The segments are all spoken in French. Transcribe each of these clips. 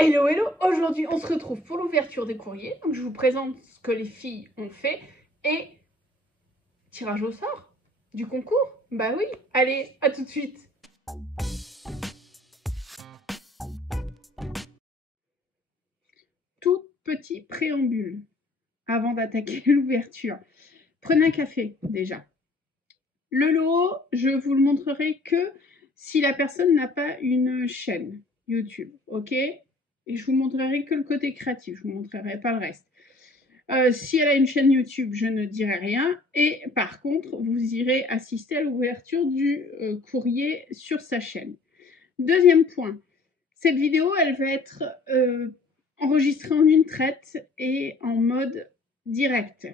Hello, hello! Aujourd'hui, on se retrouve pour l'ouverture des courriers. Donc, je vous présente ce que les filles ont fait et tirage au sort du concours. Bah oui, allez, à tout de suite! Tout petit préambule avant d'attaquer l'ouverture. Prenez un café déjà. Le lot, je vous le montrerai que si la personne n'a pas une chaîne YouTube, ok? Et je vous montrerai que le côté créatif, je vous montrerai pas le reste. Si elle a une chaîne YouTube, je ne dirai rien. Et par contre, vous irez assister à l'ouverture du courrier sur sa chaîne. Deuxième point, cette vidéo, elle va être enregistrée en une traite et en mode direct.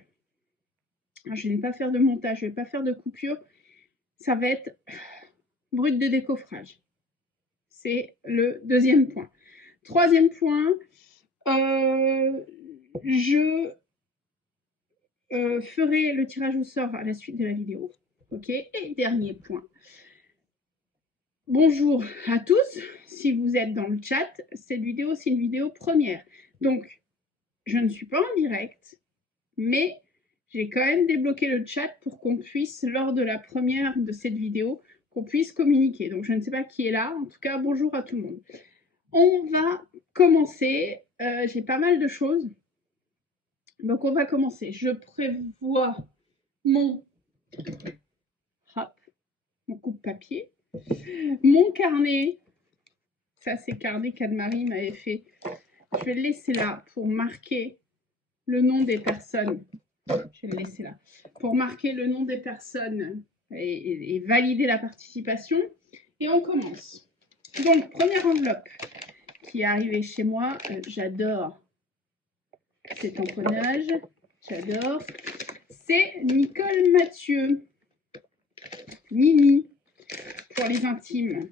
Alors, je ne vais pas faire de montage, je ne vais pas faire de coupure. Ça va être brut de décoffrage. C'est le deuxième point. Troisième point, je ferai le tirage au sort à la suite de la vidéo. Ok. Et dernier point. Bonjour à tous. Si vous êtes dans le chat, cette vidéo, c'est une vidéo première. Donc, je ne suis pas en direct, mais j'ai quand même débloqué le chat pour qu'on puisse, lors de la première de cette vidéo, qu'on puisse communiquer. Donc, je ne sais pas qui est là. En tout cas, bonjour à tout le monde. On va commencer. J'ai pas mal de choses. Donc, on va commencer. Je prévois mon coupe-papier, mon carnet. Ça, c'est carnet qu'Anne-Marie m'avait fait. Je vais le laisser là pour marquer le nom des personnes. Je vais le laisser là. Pour marquer le nom des personnes et valider la participation. Et on commence. Donc, première enveloppe qui est arrivée chez moi. J'adore ces tamponnages. J'adore. C'est Nicole Mathieu. Nini. Pour les intimes.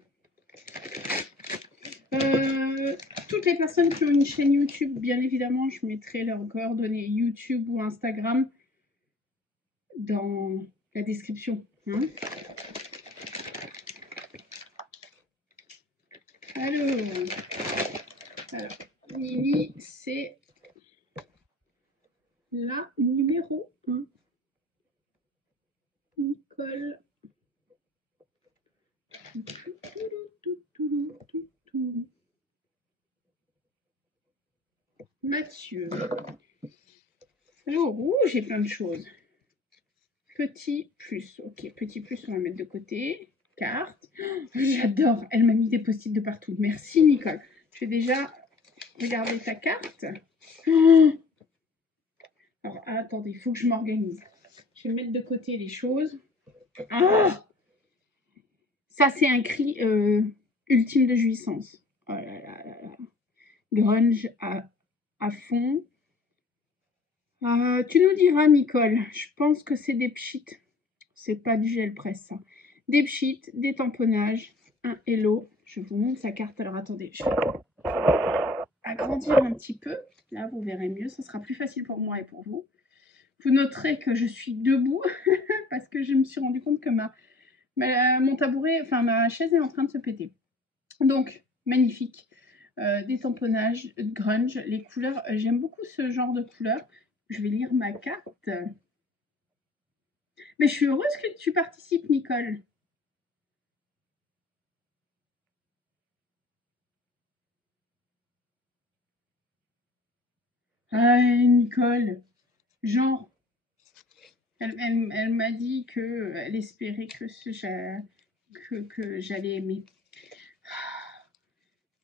Toutes les personnes qui ont une chaîne YouTube, bien évidemment, je mettrai leurs coordonnées YouTube ou Instagram dans la description. Hein. Alors, Nini, c'est la numéro 1. Nicole. Mathieu. Alors, j'ai plein de choses. Petit plus. Ok, petit plus, on va mettre de côté. Carte. Oh, j'adore. Elle m'a mis des post-it de partout. Merci, Nicole. Je vais déjà regarder ta carte. Oh, alors, attendez, il faut que je m'organise. Je vais mettre de côté les choses. Oh, ça, c'est un cri ultime de jouissance. Oh là là là là. Grunge à fond. Tu nous diras, Nicole. Je pense que c'est des pchits. C'est pas du gel presse, ça. Des pchits, des tamponnages, un hello. Je vous montre sa carte. Alors, attendez. Je vais agrandir un petit peu. Là, vous verrez mieux. Ça sera plus facile pour moi et pour vous. Vous noterez que je suis debout parce que je me suis rendu compte que mon tabouret, enfin ma chaise est en train de se péter. Donc, magnifique. Des tamponnages, grunge, les couleurs. J'aime beaucoup ce genre de couleurs. Je vais lire ma carte. Mais je suis heureuse que tu participes, Nicole. Ah, Nicole. Genre, elle m'a dit qu'elle espérait que j'allais aimer.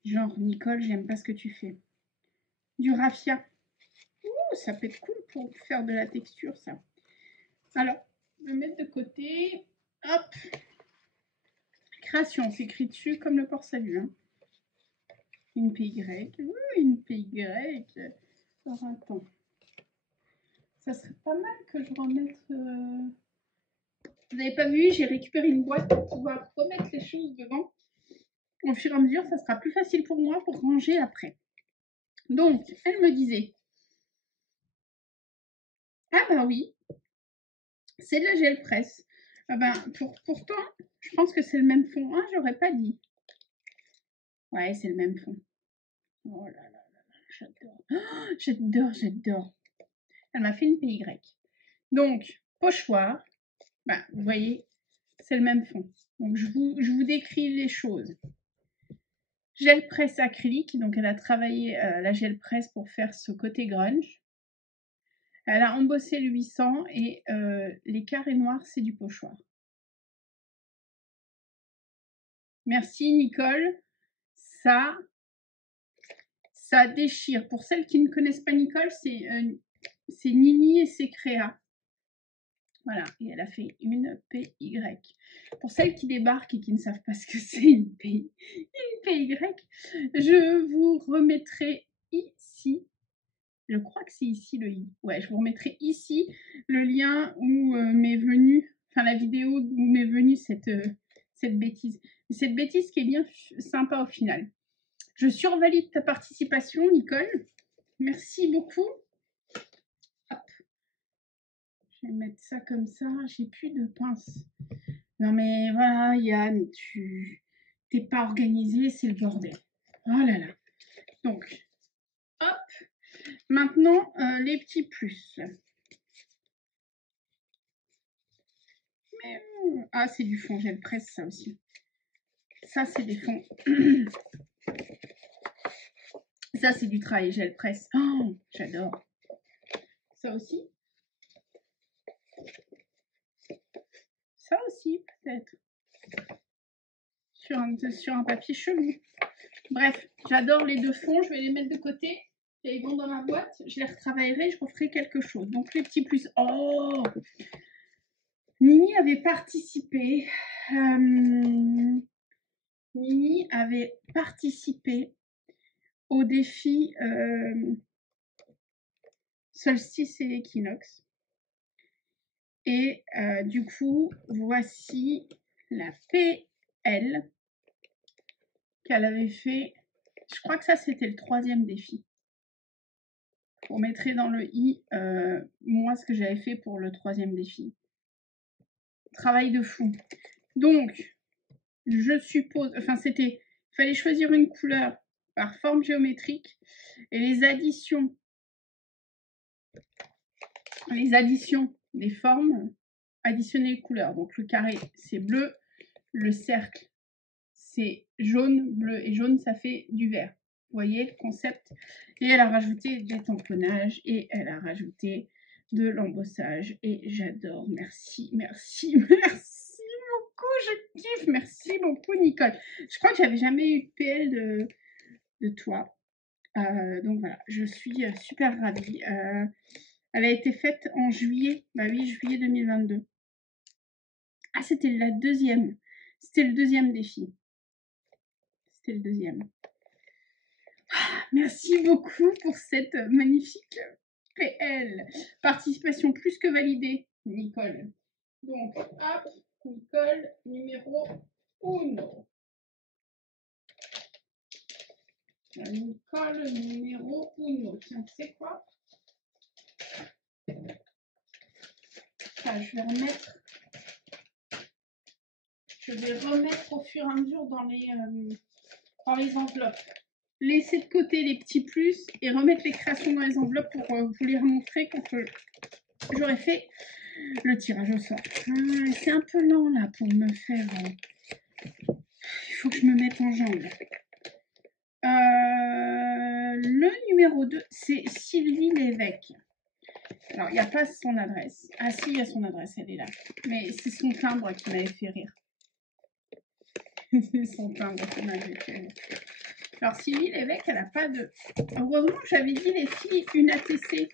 Genre, Nicole, j'aime pas ce que tu fais. Du raffia. Ouh, ça peut être cool pour faire de la texture, ça. Alors, je vais mettre de côté. Hop. Création, c'est écrit dessus comme le port salut. Hein. Une PY. Ouh, une PY. Alors, attends. Ça serait pas mal que je remette... Vous n'avez pas vu, j'ai récupéré une boîte pour pouvoir remettre les choses devant. Au fur et à mesure, ça sera plus facile pour moi pour ranger après. Donc, elle me disait, ah bah oui, c'est de la gel presse. Ah ben, pourtant, je pense que c'est le même fond. Ah, j'aurais pas dit. Ouais, c'est le même fond. Oh là là là là, j'adore. Oh, j'adore, j'adore. Elle m'a fait une PY. Donc, pochoir, bah, vous voyez, c'est le même fond. Donc, je vous décris les choses. Gel presse acrylique, donc elle a travaillé la gel presse pour faire ce côté grunge. Elle a embossé le 800 et les carrés noirs, c'est du pochoir. Merci Nicole. Ça déchire. Pour celles qui ne connaissent pas Nicole, c'est Nini et ses créas. Voilà, et elle a fait une PY. Pour celles qui débarquent et qui ne savent pas ce que c'est une PY, je vous remettrai ici, je crois que c'est ici le i. Ouais, je vous remettrai ici le lien où m'est venue, enfin la vidéo où m'est venue cette bêtise. Cette bêtise qui est bien sympa au final. Je survalide ta participation, Nicole. Merci beaucoup. Hop. Je vais mettre ça comme ça. J'ai plus de pince. Non mais voilà, Yann, tu t'es pas organisé, c'est le bordel. Oh là là. Donc, hop. Maintenant, les petits plus. Mais, ah, c'est du fond gel presse, ça aussi. Ça, c'est des fonds. Ça, c'est du travail gel presse. Oh, j'adore. Ça aussi. Ça aussi, peut-être. Sur un papier chelou. Bref, j'adore les deux fonds. Je vais les mettre de côté. Et ils vont dans ma boîte. Je les retravaillerai. Je referai quelque chose. Donc, les petits plus. Oh, Nini avait participé. Nini avait participé au défi solstice et équinoxe. Et du coup, voici la PL qu'elle avait fait. Je crois que ça, c'était le 3e défi. Vous mettrez dans le i, moi, ce que j'avais fait pour le 3e défi. Travail de fou. Donc, je suppose, enfin, il fallait choisir une couleur par forme géométrique et les additions des formes, additionner les couleurs. Donc, le carré, c'est bleu, le cercle, c'est jaune, bleu et jaune, ça fait du vert. Vous voyez le concept? Et elle a rajouté des tamponnages et elle a rajouté de l'embossage. Et j'adore. Merci, merci, merci beaucoup. Je kiffe. Merci beaucoup, Nicole. Je crois que j'avais jamais eu de PL de toi. Donc voilà, je suis super ravie. Elle a été faite en juillet, bah oui, juillet 2022. Ah, c'était la deuxième. C'était le 2e défi. C'était le 2e. Merci beaucoup pour cette magnifique PL. Participation plus que validée, Nicole. Donc, hop, Nicole, numéro 1. Nicole, numéro 1. Tiens, tu sais quoi? Je vais remettre au fur et à mesure dans les enveloppes. Laisser de côté les petits plus et remettre les créations dans les enveloppes pour vous les remontrer quand j'aurai fait le tirage au sort. C'est un peu lent là pour me faire. Il faut que je me mette en jambe. Le numéro 2, c'est Sylvie Lévesque. Alors, il n'y a pas son adresse. Ah si, il y a son adresse, elle est là. Mais c'est son timbre qui m'avait fait rire. C'est son timbre qui m'avait fait rire. Alors, Sylvie Lévesque, elle n'a pas de... Heureusement que j'avais dit, les filles, une ATC.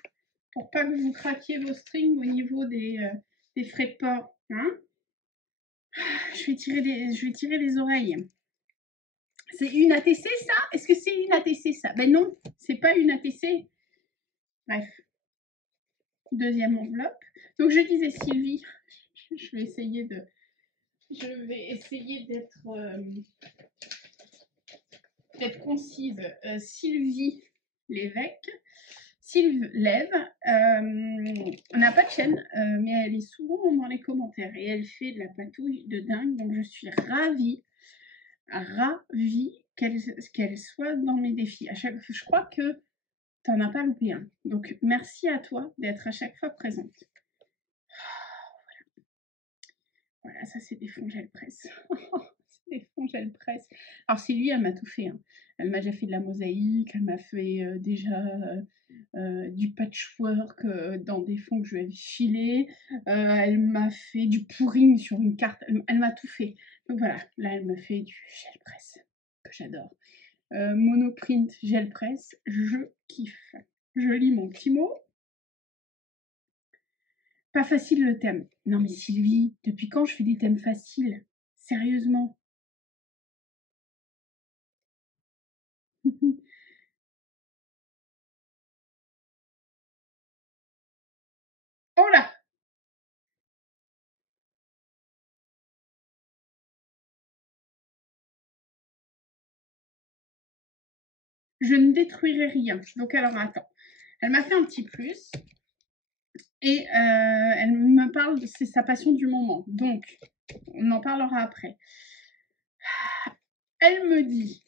Pour pas que vous craquiez vos strings au niveau des frais de port. Hein, je vais tirer les oreilles. C'est une ATC, ça? Est-ce que c'est une ATC, ça? Ben non, c'est pas une ATC. Bref. 2e enveloppe. Donc, je disais, Sylvie, je vais essayer d'être concise. Sylvie Lévesque. Sylve Lève, on n'a pas de chaîne, mais elle est souvent dans les commentaires et elle fait de la patouille de dingue, donc je suis ravie ravie qu'elle soit dans mes défis. Je crois que tu n'en as pas loupé un. Donc, merci à toi d'être à chaque fois présente. Voilà, ça c'est des fonds gel presse. C'est des fonds gel presse. Alors Sylvie, elle m'a tout fait. Hein. Elle m'a déjà fait de la mosaïque, elle m'a fait du patchwork dans des fonds que je lui avais filés. Elle m'a fait du pouring sur une carte. Elle m'a tout fait. Donc voilà, là elle me fait du gel presse que j'adore. Monoprint gel presse, je kiffe. Je lis mon petit mot. Pas facile le thème. Non mais Sylvie, depuis quand je fais des thèmes faciles? Sérieusement. Oh là! Je ne détruirai rien. Donc alors attends. Elle m'a fait un petit plus. Et elle me parle, c'est sa passion du moment. Donc, on en parlera après. Elle me dit,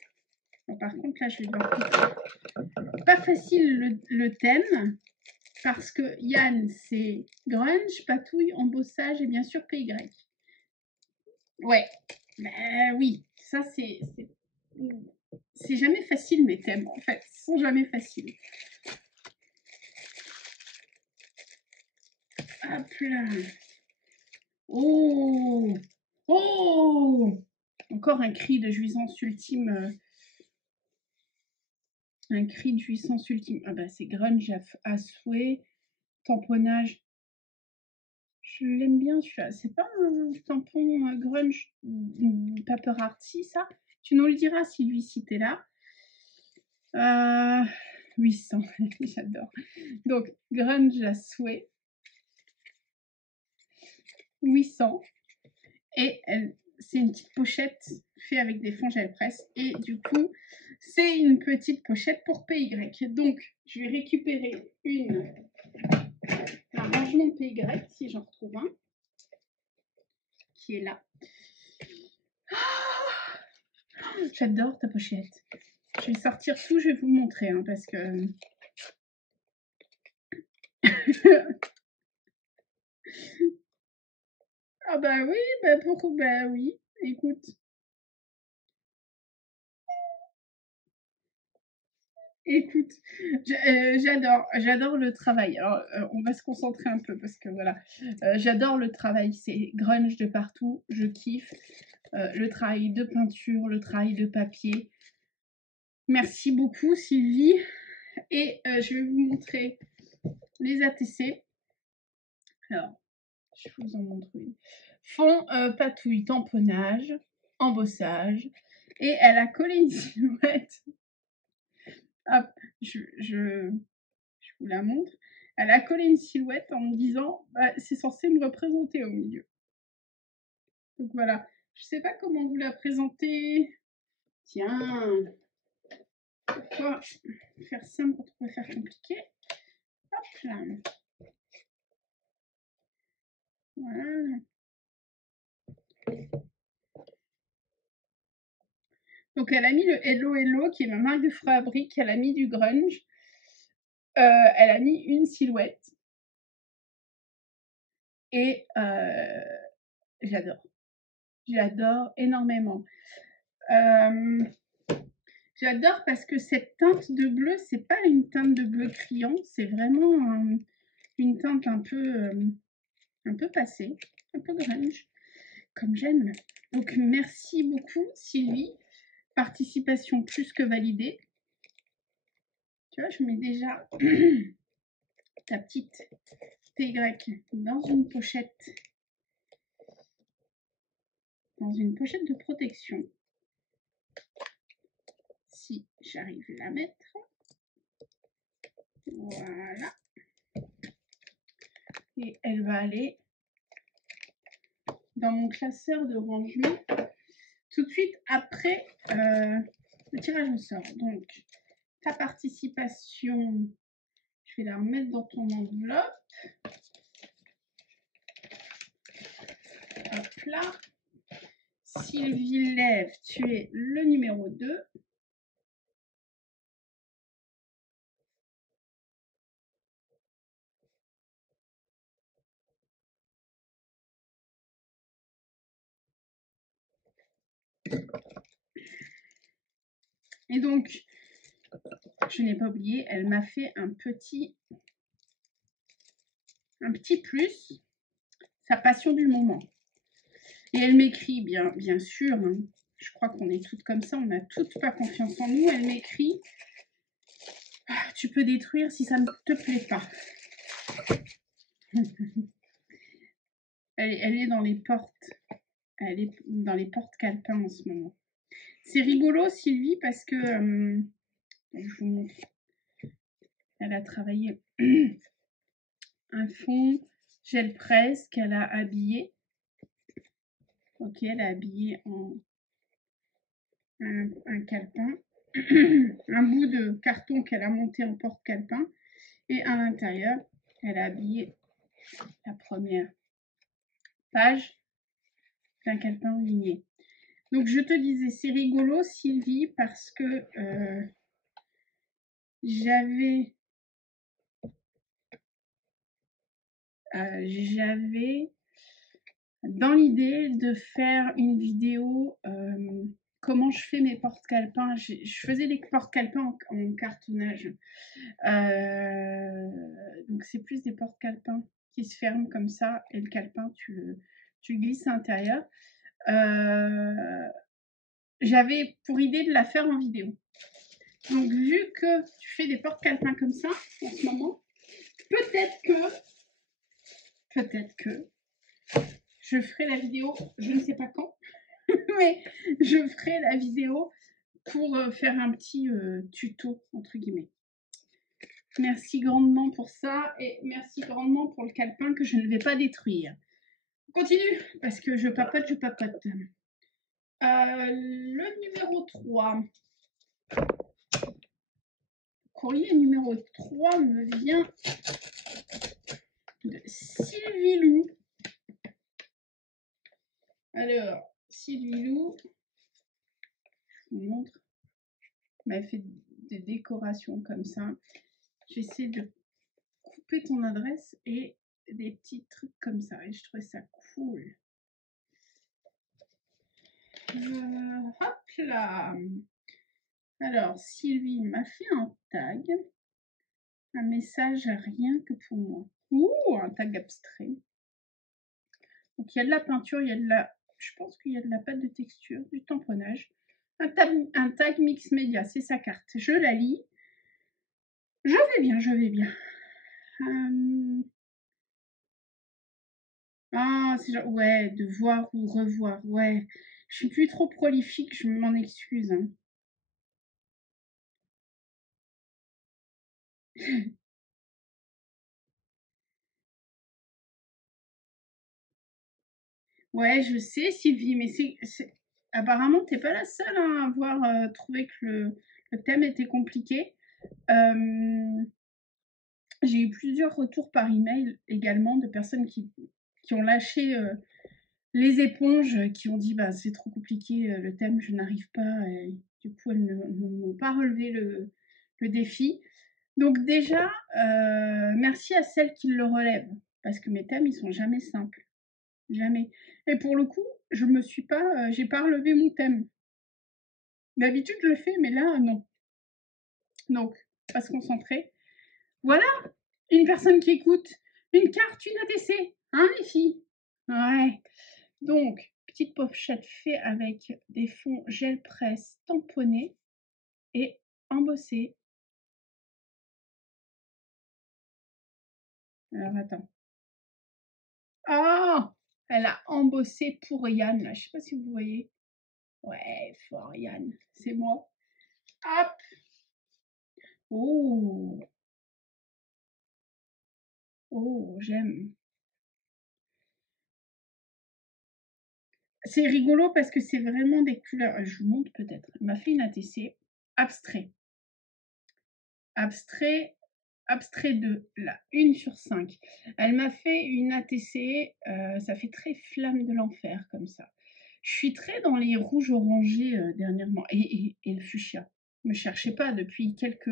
bon, par contre là je vais devoir pas facile le thème, parce que Yann c'est grunge, patouille, embossage et bien sûr PY. Ouais, ben oui, ça c'est jamais facile mes thèmes en fait, ils sont jamais faciles. Hop là. Oh, oh, encore un cri de jouissance ultime. Un cri de jouissance ultime. Ah bah c'est grunge à souhait. Tamponnage. Je l'aime bien celui-là. C'est pas un tampon grunge paper artsy ça? Tu nous le diras Sylvie si t'es là. 800, j'adore. Donc grunge à souhait. 800. Et c'est une petite pochette faite avec des fonds gel presse. Et du coup, c'est une petite pochette pour PY. Donc, je vais récupérer un rangement PY, si j'en retrouve un, qui est là. Oh, j'adore ta pochette. Je vais sortir tout, je vais vous montrer, hein, parce que... ah bah oui, bah pourquoi? Bah oui, écoute. Écoute, j'adore le travail. Alors, on va se concentrer un peu parce que voilà, j'adore le travail. C'est grunge de partout, je kiffe. Le travail de peinture, le travail de papier. Merci beaucoup Sylvie. Et je vais vous montrer les ATC. Alors, je vous en montre une. Fond, patouille, tamponnage, embossage. Et elle a collé une silhouette. Hop, je vous la montre. Elle a collé une silhouette en me disant bah, c'est censé me représenter au milieu. Donc voilà, je sais pas comment vous la présenter. Tiens, pourquoi faire simple quand on peut faire compliqué? Hop là. Voilà. Donc elle a mis le Hello Hello qui est ma marque de fabrique, elle a mis du grunge. Elle a mis une silhouette. Et j'adore. J'adore énormément. J'adore parce que cette teinte de bleu, c'est pas une teinte de bleu criant, c'est vraiment une teinte un peu passée, un peu grunge, comme j'aime. Donc merci beaucoup Sylvie, participation plus que validée. Tu vois, je mets déjà ta petite PY dans une pochette de protection. Si j'arrive à la mettre. Voilà. Et elle va aller dans mon classeur de rangement tout de suite après le tirage au sort. Donc, ta participation, je vais la remettre dans ton enveloppe. Hop là. Sylvie Lève, tu es le numéro 2. Et donc, je n'ai pas oublié, elle m'a fait un petit plus, sa passion du moment. Et elle m'écrit, bien sûr, hein, je crois qu'on est toutes comme ça, on n'a toutes pas confiance en nous. Elle m'écrit, tu peux détruire si ça ne te plaît pas. Elle est dans les portes. Elle est dans les portes calepins en ce moment. C'est rigolo, Sylvie, parce que je vous montre. Elle a travaillé un fond gel presse qu'elle a habillé. Ok, elle a habillé en un calepin. Un bout de carton qu'elle a monté en porte calepin. Et à l'intérieur, elle a habillé la première page d'un calepin ligné. Donc je te disais, c'est rigolo, Sylvie, parce que j'avais dans l'idée de faire une vidéo comment je fais mes porte-calepins. Je faisais des porte-calepins en cartonnage. Donc c'est plus des porte-calepins qui se ferment comme ça et le calepin, tu le glisses à l'intérieur. J'avais pour idée de la faire en vidéo. Donc vu que tu fais des porte-calepins comme ça en ce moment, peut-être que je ferai la vidéo, je ne sais pas quand, mais je ferai la vidéo pour faire un petit tuto, entre guillemets. Merci grandement pour ça et merci grandement pour le calepin que je ne vais pas détruire. On continue parce que je papote. Le numéro 3. Courrier numéro 3 me vient de Sylvie Lou. Alors, Sylvie Lou, je vous montre. Elle m'a fait des décorations comme ça. J'essaie de couper ton adresse et des petits trucs comme ça. Et je trouvais ça cool. Hop là. Alors, Sylvie m'a fait un tag. Un message rien que pour moi. Ouh, un tag abstrait. Donc, il y a de la peinture, il y a de la... Je pense qu'il y a de la pâte de texture, du tamponnage. Un tag mix média, c'est sa carte. Je la lis. Je vais bien. Ah, c'est genre, ouais, de voir ou revoir, ouais. Je suis plus trop prolifique, je m'en excuse. Hein. Ouais, je sais, Sylvie, mais apparemment, t'es pas la seule hein, à avoir trouvé que le thème était compliqué. J'ai eu plusieurs retours par email également de personnes qui ont lâché les éponges, qui ont dit bah, c'est trop compliqué, le thème, je n'arrive pas. Et du coup, elles n'ont pas relevé le défi. Donc déjà, merci à celles qui le relèvent, parce que mes thèmes, ils sont jamais simples. Jamais. Et pour le coup, je me suis pas, j'ai pas relevé mon thème. D'habitude, je le fais, mais là, non. Donc, pas se concentrer. Voilà, une personne qui écoute, une carte, une ATC, hein les filles? Ouais. Donc, petite pochette faite avec des fonds gel presse tamponnés et embossés. Alors, attends. Ah! Elle a embossé pour Yann, là. Je sais pas si vous voyez. Ouais, fort Yann. C'est moi. Hop! Oh! Oh, j'aime. C'est rigolo parce que c'est vraiment des couleurs. Je vous montre peut-être. Elle m'a fait une ATC abstrait. Abstrait 2, la 1 sur 5. Elle m'a fait une ATC, ça fait très flamme de l'enfer comme ça. Je suis très dans les rouges orangés dernièrement. Et le fuchsia. Ne me cherchez pas depuis quelques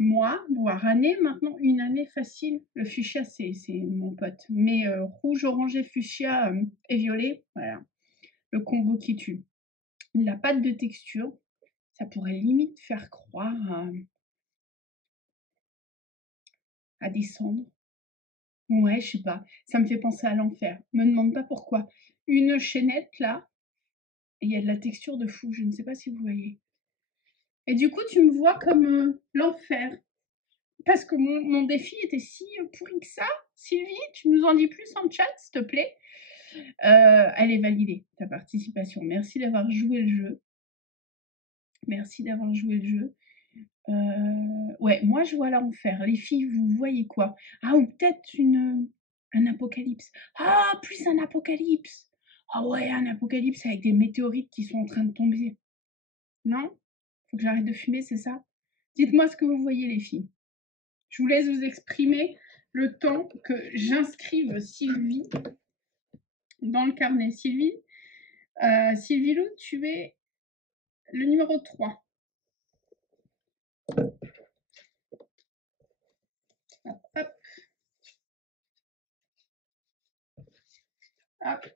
mois, voire années maintenant, une année facile. Le fuchsia, c'est mon pote. Mais rouge, orangé, fuchsia et violet, voilà. Le combo qui tue. Il n'a pas de texture. Ça pourrait limite faire croire à des cendres. Ouais, je sais pas. Ça me fait penser à l'enfer. Me demande pas pourquoi. Une chaînette là, et il y a de la texture de fou. Je ne sais pas si vous voyez. Et du coup, tu me vois comme l'enfer. Parce que mon défi était si pourri que ça. Sylvie, tu nous en dis plus en chat, s'il te plaît. Elle est validée, ta participation. Merci d'avoir joué le jeu. Merci d'avoir joué le jeu. Ouais, moi je vois l'enfer. Les filles, vous voyez quoi? Ah, ou peut-être un apocalypse. Ah, plus un apocalypse. Ah ouais, un apocalypse avec des météorites qui sont en train de tomber. Non? Faut que j'arrête de fumer, c'est ça? Dites-moi ce que vous voyez, les filles. Je vous laisse vous exprimer le temps que j'inscrive Sylvie dans le carnet. Sylvie, Sylvie Lou, tu es le numéro 3. Hop, hop. Hop.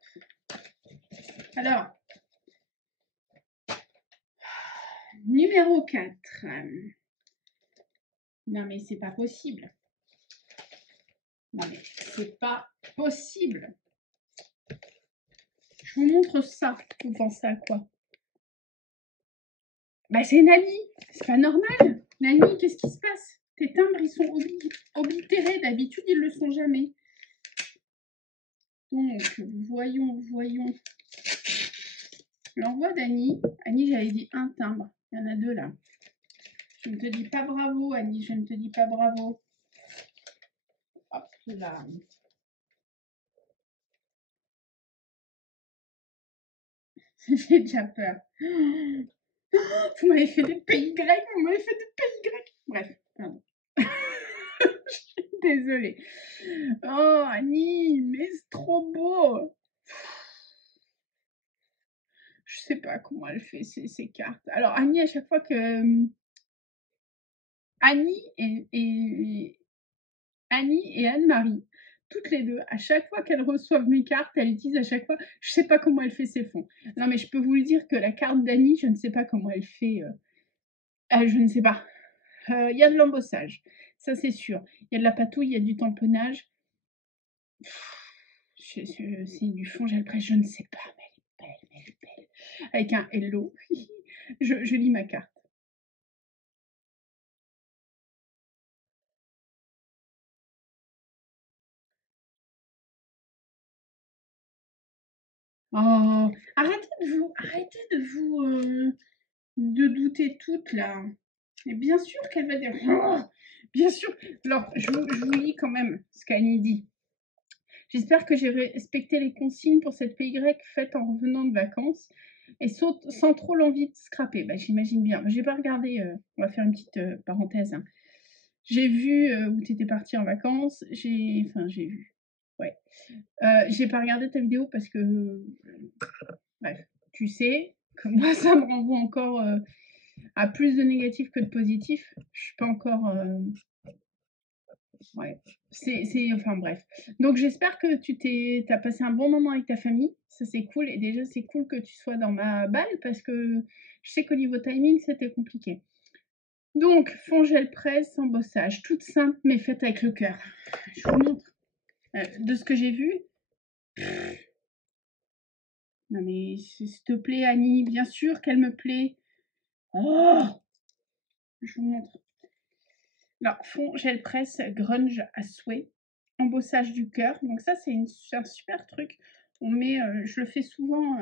Alors, numéro 4. Non mais c'est pas possible. Non mais c'est pas possible. Je vous montre ça. Vous pensez à quoi? Bah c'est Nani. C'est pas normal. Nani, qu'est-ce qui se passe? Tes timbres, ils sont oblitérés. D'habitude, ils le sont jamais. Donc, voyons. L'envoi d'Annie. Annie, j'avais dit un timbre. Il y en a 2 là. Je ne te dis pas bravo, Annie. Je ne te dis pas bravo. Hop là. J'ai déjà peur. Vous m'avez fait des pays grecs. Bref, pardon. Je suis désolée. Oh, Annie, mais c'est trop beau. Je sais pas comment elle fait ces cartes. Alors, Annie, à chaque fois que... Annie et Anne-Marie, toutes les deux, à chaque fois qu'elles reçoivent mes cartes, elles disent à chaque fois, je sais pas comment elle fait ses fonds. Non, mais je peux vous le dire que la carte d'Annie, je ne sais pas comment elle fait. Je ne sais pas. Il y a de l'embossage, ça c'est sûr. Il y a de la patouille, il y a du tamponnage. C'est du fond, j'ai l'impression, je ne sais pas, mais elle est belle. Avec un hello. je lis ma carte. Oh, arrêtez de douter toutes là. Mais bien sûr qu'elle va dire. Oh, bien sûr. Alors, je vous lis quand même ce qu'Annie dit. J'espère que j'ai respecté les consignes pour cette PY faite en revenant de vacances et sans trop l'envie de scraper. Bah, j'imagine bien. J'ai pas regardé. On va faire une petite parenthèse. Hein. J'ai vu où tu étais partie en vacances. J'ai vu. Ouais. J'ai pas regardé ta vidéo parce que. Bref, tu sais que moi, ça me renvoie encore à plus de négatifs que de positifs. Je suis pas encore. Ouais. Enfin bref. Donc j'espère que t'as passé un bon moment avec ta famille. Ça c'est cool. Et déjà c'est cool que tu sois dans ma balle parce que je sais qu'au niveau timing c'était compliqué. Donc fond gel presse, embossage, toute simple mais faite avec le cœur. Je vous montre. De ce que j'ai vu. Non mais s'il te plaît Annie, bien sûr qu'elle me plaît. Oh, je vous montre. Alors, fond gel presse grunge à souhait, embossage du cœur. Donc ça, c'est un super truc. On met, je le fais souvent,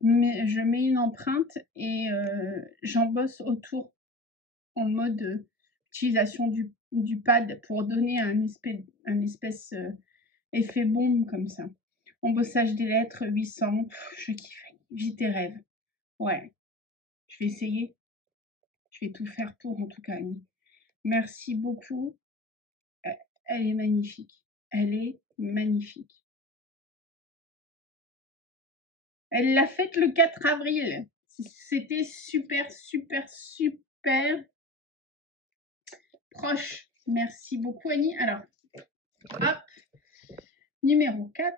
mais je mets une empreinte et j'embosse autour en mode utilisation du pad pour donner un espèce effet bombe comme ça. Embossage des lettres 800, je kiffe. Vis tes rêves. Ouais, je vais essayer. Je vais tout faire pour en tout cas, Annie. Merci beaucoup. Elle est magnifique. Elle est magnifique. Elle l'a faite le 4 avril. C'était super, super, super proche. Merci beaucoup, Annie. Alors, hop, numéro 4.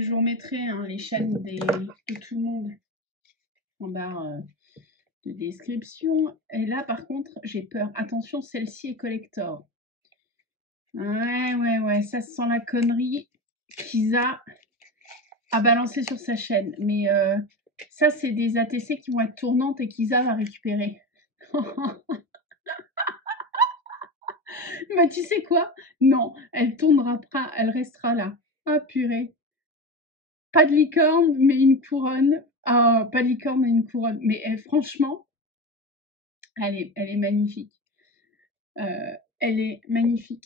Je vous remettrai les chaînes de tout le monde en barre de description. Et là, par contre, j'ai peur. Attention, celle-ci est collector. Ouais, ça sent la connerie qu'Isa a balancé sur sa chaîne. Mais ça, c'est des ATC qui vont être tournantes et qu'Isa va récupérer. Mais tu sais quoi? Non, elle tournera pas, elle restera là. Ah purée. Pas de licorne, mais une couronne. Ah, pas de licorne, mais une couronne. Mais franchement, elle est magnifique. Elle est magnifique.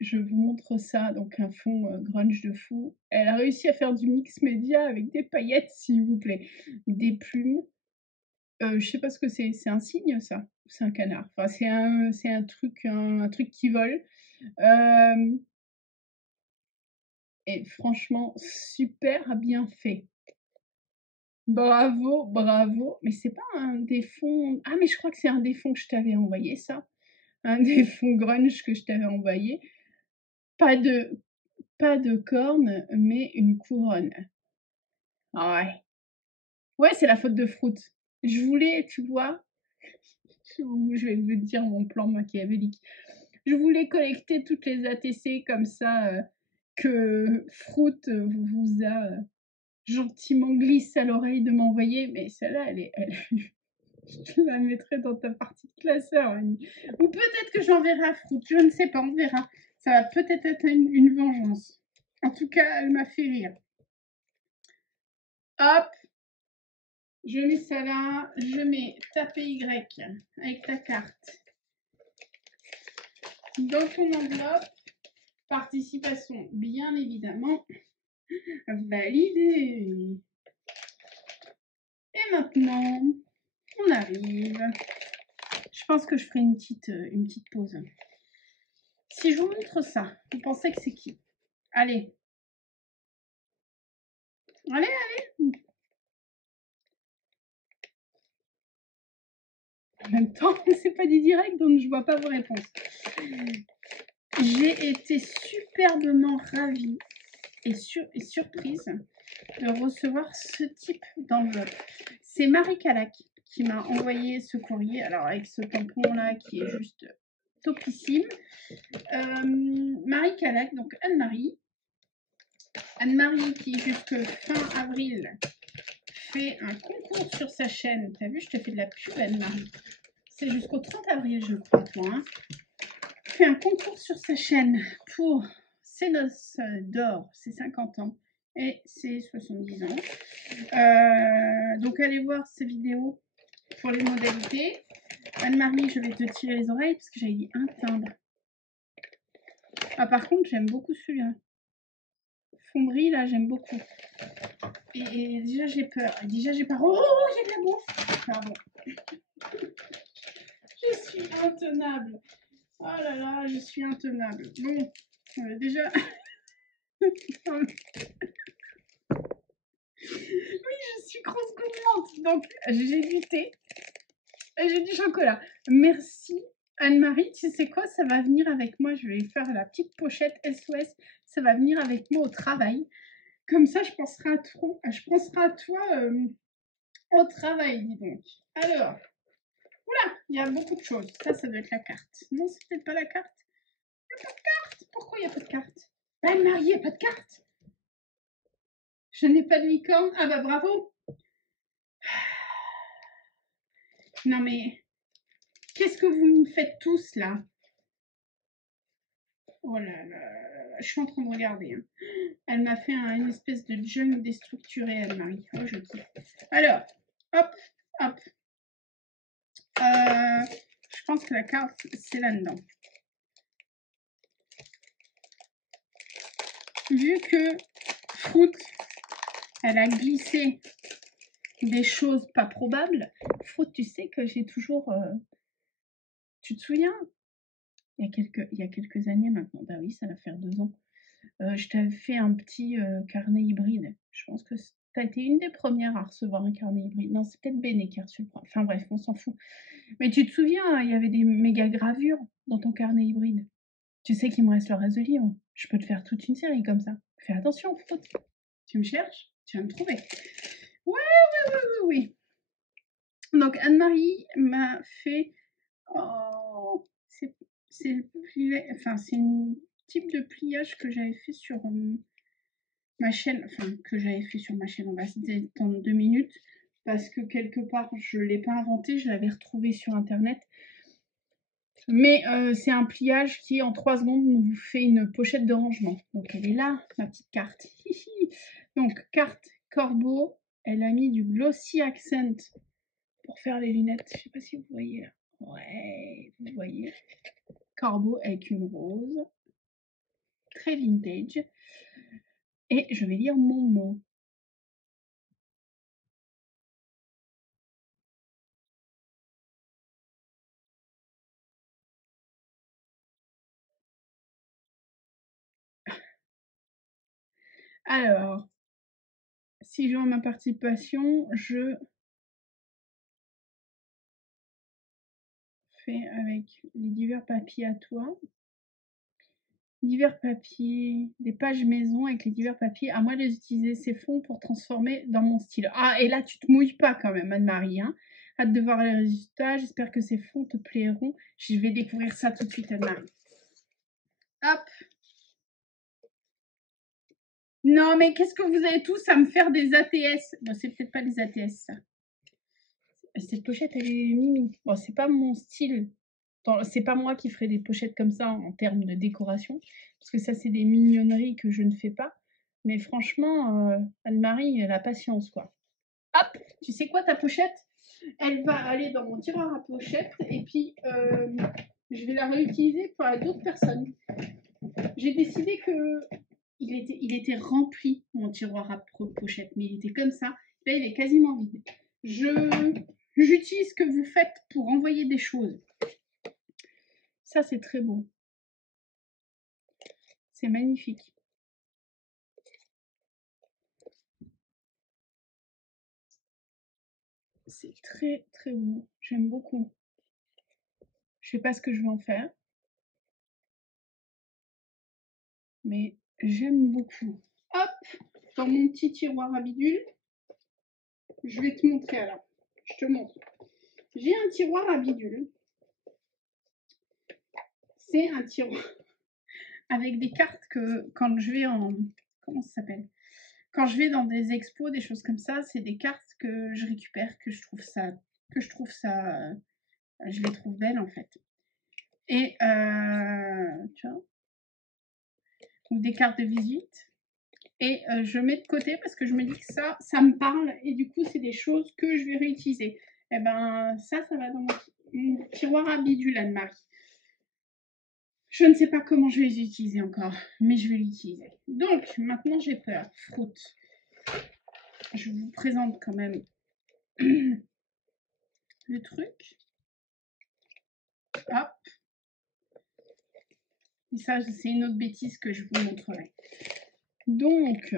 Je vous montre ça, donc un fond grunge de fou. Elle a réussi à faire du mix média avec des paillettes, s'il vous plaît. Des plumes. Je sais pas ce que c'est. C'est un cygne, ça? C'est un canard. Enfin, c'est un truc qui vole. Et franchement, super bien fait. Bravo, bravo. Mais c'est pas un des fonds... Ah, mais je crois que c'est un des fonds que je t'avais envoyé, ça. Un des fonds grunge que je t'avais envoyé. Pas de cornes, mais une couronne. Ah ouais. Ouais, c'est la faute de Fruit. Je voulais, tu vois, je vais vous dire mon plan machiavélique. Je voulais collecter toutes les ATC comme ça que Fruit vous a gentiment glissé à l'oreille de m'envoyer. Mais celle-là, je la mettrai dans ta partie de classeur, Annie. Ou peut-être que j'enverrai à Fruit. Je ne sais pas, on verra. Ça va peut-être être une vengeance. En tout cas, elle m'a fait rire. Hop, je mets ça là, je mets ta PY avec ta carte dans ton enveloppe. Participation, bien évidemment, validée. Et maintenant, on arrive. Je pense que je ferai une petite pause. Si je vous montre ça, vous pensez que c'est qui? Allez. Allez. En même temps, c'est pas du direct, donc je vois pas vos réponses. J'ai été superbement ravie et surprise de recevoir ce type d'enveloppe. C'est Marie Calac qui m'a envoyé ce courrier, alors avec ce tampon là qui est juste topissime. Marie Calac, donc Anne-Marie qui jusque fin avril fait un concours sur sa chaîne. T'as vu, je te fais de la pub, Anne-Marie. C'est jusqu'au 30 avril, je crois, toi. Hein. Fait un concours sur sa chaîne pour ses noces d'or, ses 50 ans et ses 70 ans. Donc allez voir ces vidéos pour les modalités. Anne-Marie, je vais te tirer les oreilles parce que j'avais dit un timbre. Ah, par contre, j'aime beaucoup celui-là. Fonderie, là, j'aime beaucoup. Et déjà, j'ai peur. Déjà, j'ai peur. Oh, j'ai de la bouffe. Pardon. Je suis intenable. Oh là là, je suis intenable. Bon, déjà... Oui, je suis grosse gourmande. Donc, j'ai du thé et j'ai du chocolat. Merci Anne-Marie. Tu sais quoi? Ça va venir avec moi. Je vais faire la petite pochette SOS. Ça va venir avec moi au travail. Comme ça, je penserai à toi. Au travail, dis donc. Alors, oula, il y a beaucoup de choses. Ça doit être la carte. Non, c'est peut-être pas la carte. Il n'y a pas de carte. Pourquoi il n'y a pas de carte? Anne-Marie, il n'y a pas de carte. Je n'ai pas de licorne. Ah bah bravo. Non mais, qu'est-ce que vous me faites tous là? Oh là là, je suis en train de regarder. Hein. Elle m'a fait une espèce de junk déstructuré, Anne-Marie. Oh, je kiffe. Alors, hop. Je pense que la carte, c'est là-dedans. Vu que Fruit, elle a glissé des choses pas probables, Fruit, tu sais que j'ai toujours... tu te souviens? il y a quelques années maintenant. Bah oui, ça va faire 2 ans. Je t'avais fait un petit, carnet hybride. Je pense que tu as été une des premières à recevoir un carnet hybride. Non, c'est peut-être Béné qui a reçu le pre enfin bref, on s'en fout. Mais tu te souviens, il y avait des méga gravures dans ton carnet hybride? Tu sais qu'il me reste le reste de livres. Je peux te faire toute une série comme ça. Fais attention, Fruit. Tu me cherches? Tu vas me trouver. Ouais, oui, oui, oui, oui. Donc Anne-Marie m'a fait oh, c'est le enfin c'est un type de pliage que j'avais fait sur ma chaîne, enfin que j'avais fait sur ma chaîne, on va se détendre 2 minutes, parce que quelque part je ne l'ai pas inventé, je l'avais retrouvé sur internet. Mais c'est un pliage qui en 3 secondes nous fait une pochette de rangement. Donc elle est là, ma petite carte. Donc carte corbeau, elle a mis du glossy accent pour faire les lunettes. Je sais pas si vous voyez là. Ouais, vous voyez. Corbeau avec une rose. Très vintage. Et je vais lire mon mot. Alors, si je vois ma participation, je fais avec les divers papiers à toi. Divers papiers, des pages maison avec les divers papiers. À moi d'utiliser ces fonds pour transformer dans mon style. Ah, et là, tu te mouilles pas quand même, Anne-Marie. Hein. Hâte de voir les résultats. J'espère que ces fonds te plairont. Je vais découvrir ça tout de suite, Anne-Marie. Hop. Non, mais qu'est-ce que vous avez tous à me faire des ATS? Bon, c'est peut-être pas des ATS, ça. Cette pochette, elle est mimi. Bon, c'est pas mon style. C'est pas moi qui ferai des pochettes comme ça en termes de décoration, parce que ça, c'est des mignonneries que je ne fais pas. Mais franchement, Anne-Marie, la patience, quoi. Hop, tu sais quoi, ta pochette? Elle va aller dans mon tiroir à pochette, et puis je vais la réutiliser pour d'autres personnes. J'ai décidé que il était rempli, mon tiroir à pochette, mais il était comme ça. Là, il est quasiment vide. J'utilise ce que vous faites pour envoyer des choses. Ça, c'est très beau. C'est magnifique. C'est très, très beau. J'aime beaucoup. Je sais pas ce que je vais en faire. Mais j'aime beaucoup. Hop, dans mon petit tiroir à bidule. Je vais te montrer alors. Je te montre. J'ai un tiroir à bidule. C'est un tiroir avec des cartes que quand je vais en... Comment ça s'appelle? Quand je vais dans des expos, des choses comme ça, c'est des cartes que je récupère, que je trouve ça... je les trouve belles en fait. Et tu vois, ou des cartes de visite. Et je mets de côté parce que je me dis que ça me parle et du coup, c'est des choses que je vais réutiliser. Et ben, ça va dans mon tiroir à bidule, Anne-Marie. Je ne sais pas comment je vais les utiliser encore, mais je vais l'utiliser. Donc, maintenant, j'ai peur. Fruit. Je vous présente quand même le truc. Hop. Et ça, c'est une autre bêtise que je vous montrerai. Donc,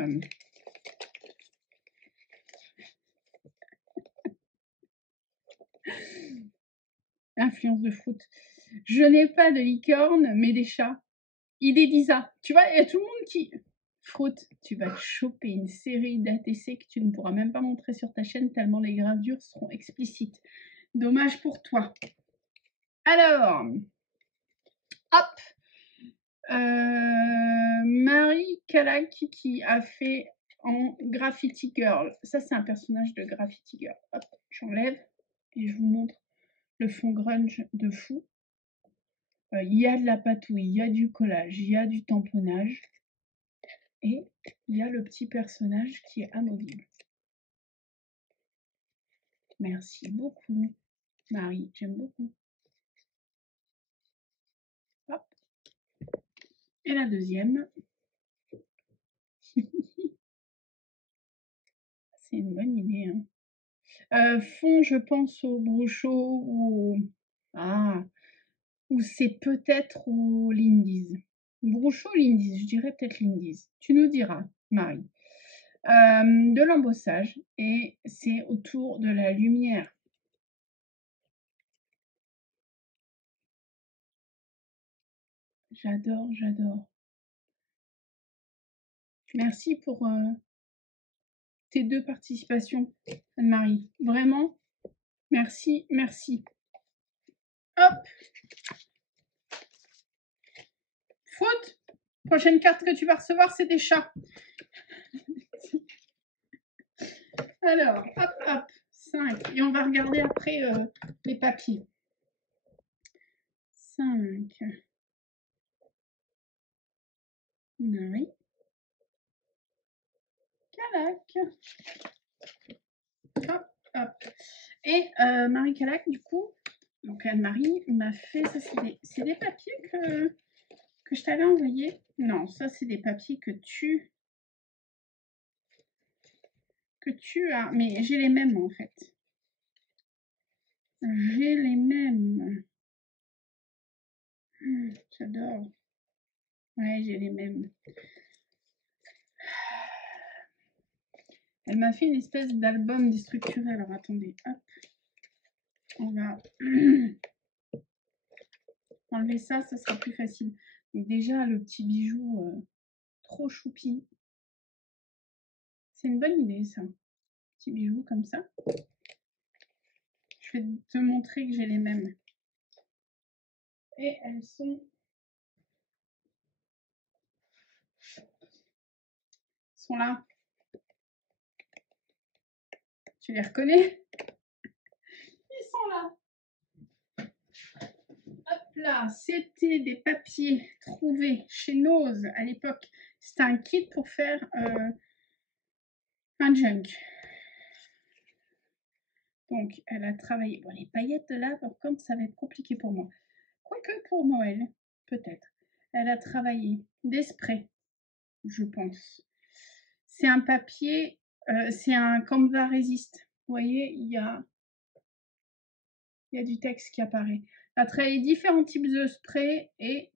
influence de Fruit. Je n'ai pas de licorne, mais des chats. Idée d'Isa. Tu vois, il y a tout le monde qui... Fruit, tu vas choper une série d'ATC que tu ne pourras même pas montrer sur ta chaîne tellement les gravures seront explicites. Dommage pour toi. Alors, hop, Marie Calac qui a fait en Graffiti Girl. Ça, c'est un personnage de Graffiti Girl. Hop, j'enlève et je vous montre le fond grunge de fou. Il y a de la patouille, il y a du collage, il y a du tamponnage. Et il y a le petit personnage qui est amovible. Merci beaucoup, Marie, j'aime beaucoup. Hop. Et la deuxième. C'est une bonne idée. Hein. Fond, je pense au Bruchot ou... Ah, Ou c'est peut-être au Lindy's. Groucho ou Lindy's, je dirais peut-être Lindy's. Tu nous diras, Marie. De l'embossage et c'est autour de la lumière. J'adore, j'adore. Merci pour tes 2 participations, Anne-Marie. Vraiment, merci, merci. Hop! Faute! Prochaine carte que tu vas recevoir, c'est des chats. Alors, hop, hop, 5. Et on va regarder après les papiers. 5. Oui. Calac. Hop, hop. Et Marie Calac, du coup, donc Anne-Marie m'a fait, ça c'est des papiers que je t'avais envoyés. Non, ça c'est des papiers que tu as, mais j'ai les mêmes en fait. J'ai les mêmes. J'adore. Ouais, j'ai les mêmes. Elle m'a fait une espèce d'album déstructuré. Alors attendez, hop. On va enlever ça, ça sera plus facile. Donc déjà, le petit bijou trop choupi. C'est une bonne idée, ça. Petit bijou comme ça. Je vais te montrer que j'ai les mêmes. Et elles sont là. Tu les reconnais? Ils sont là. Hop là, c'était des papiers trouvés chez Nose à l'époque. C'était un kit pour faire un junk. Donc, elle a travaillé. Bon, les paillettes là, par contre, ça va être compliqué pour moi. Quoique pour Noël, peut-être. Elle a travaillé des sprays, je pense. C'est un papier, c'est un Canva Resist. Vous voyez, il y a du texte qui apparaît. Elle a travaillé différents types de sprays et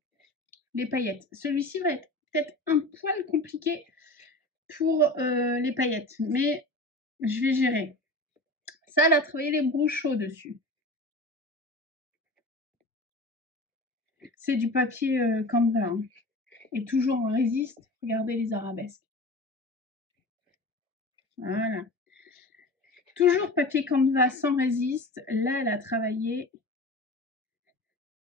les paillettes. Celui-ci va être peut-être un poil compliqué pour les paillettes, mais je vais gérer. Ça, elle a travaillé les brouchaux dessus. C'est du papier Canva, hein. Et toujours en résiste. Regardez les arabesques. Voilà. Toujours papier Canva sans résiste. Là, elle a travaillé.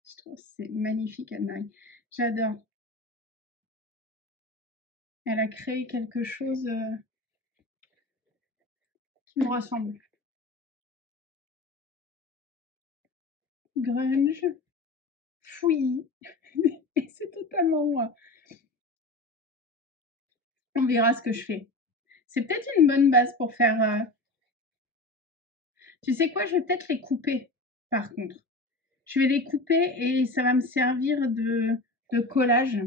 Je trouve c'est magnifique, Anne-Marie. J'adore. Elle a créé quelque chose qui me ressemble. Grunge, fouillis. Et c'est totalement moi. On verra ce que je fais. C'est peut-être une bonne base pour faire... Tu sais quoi, je vais peut-être les couper, par contre. Je vais les couper et ça va me servir de collage.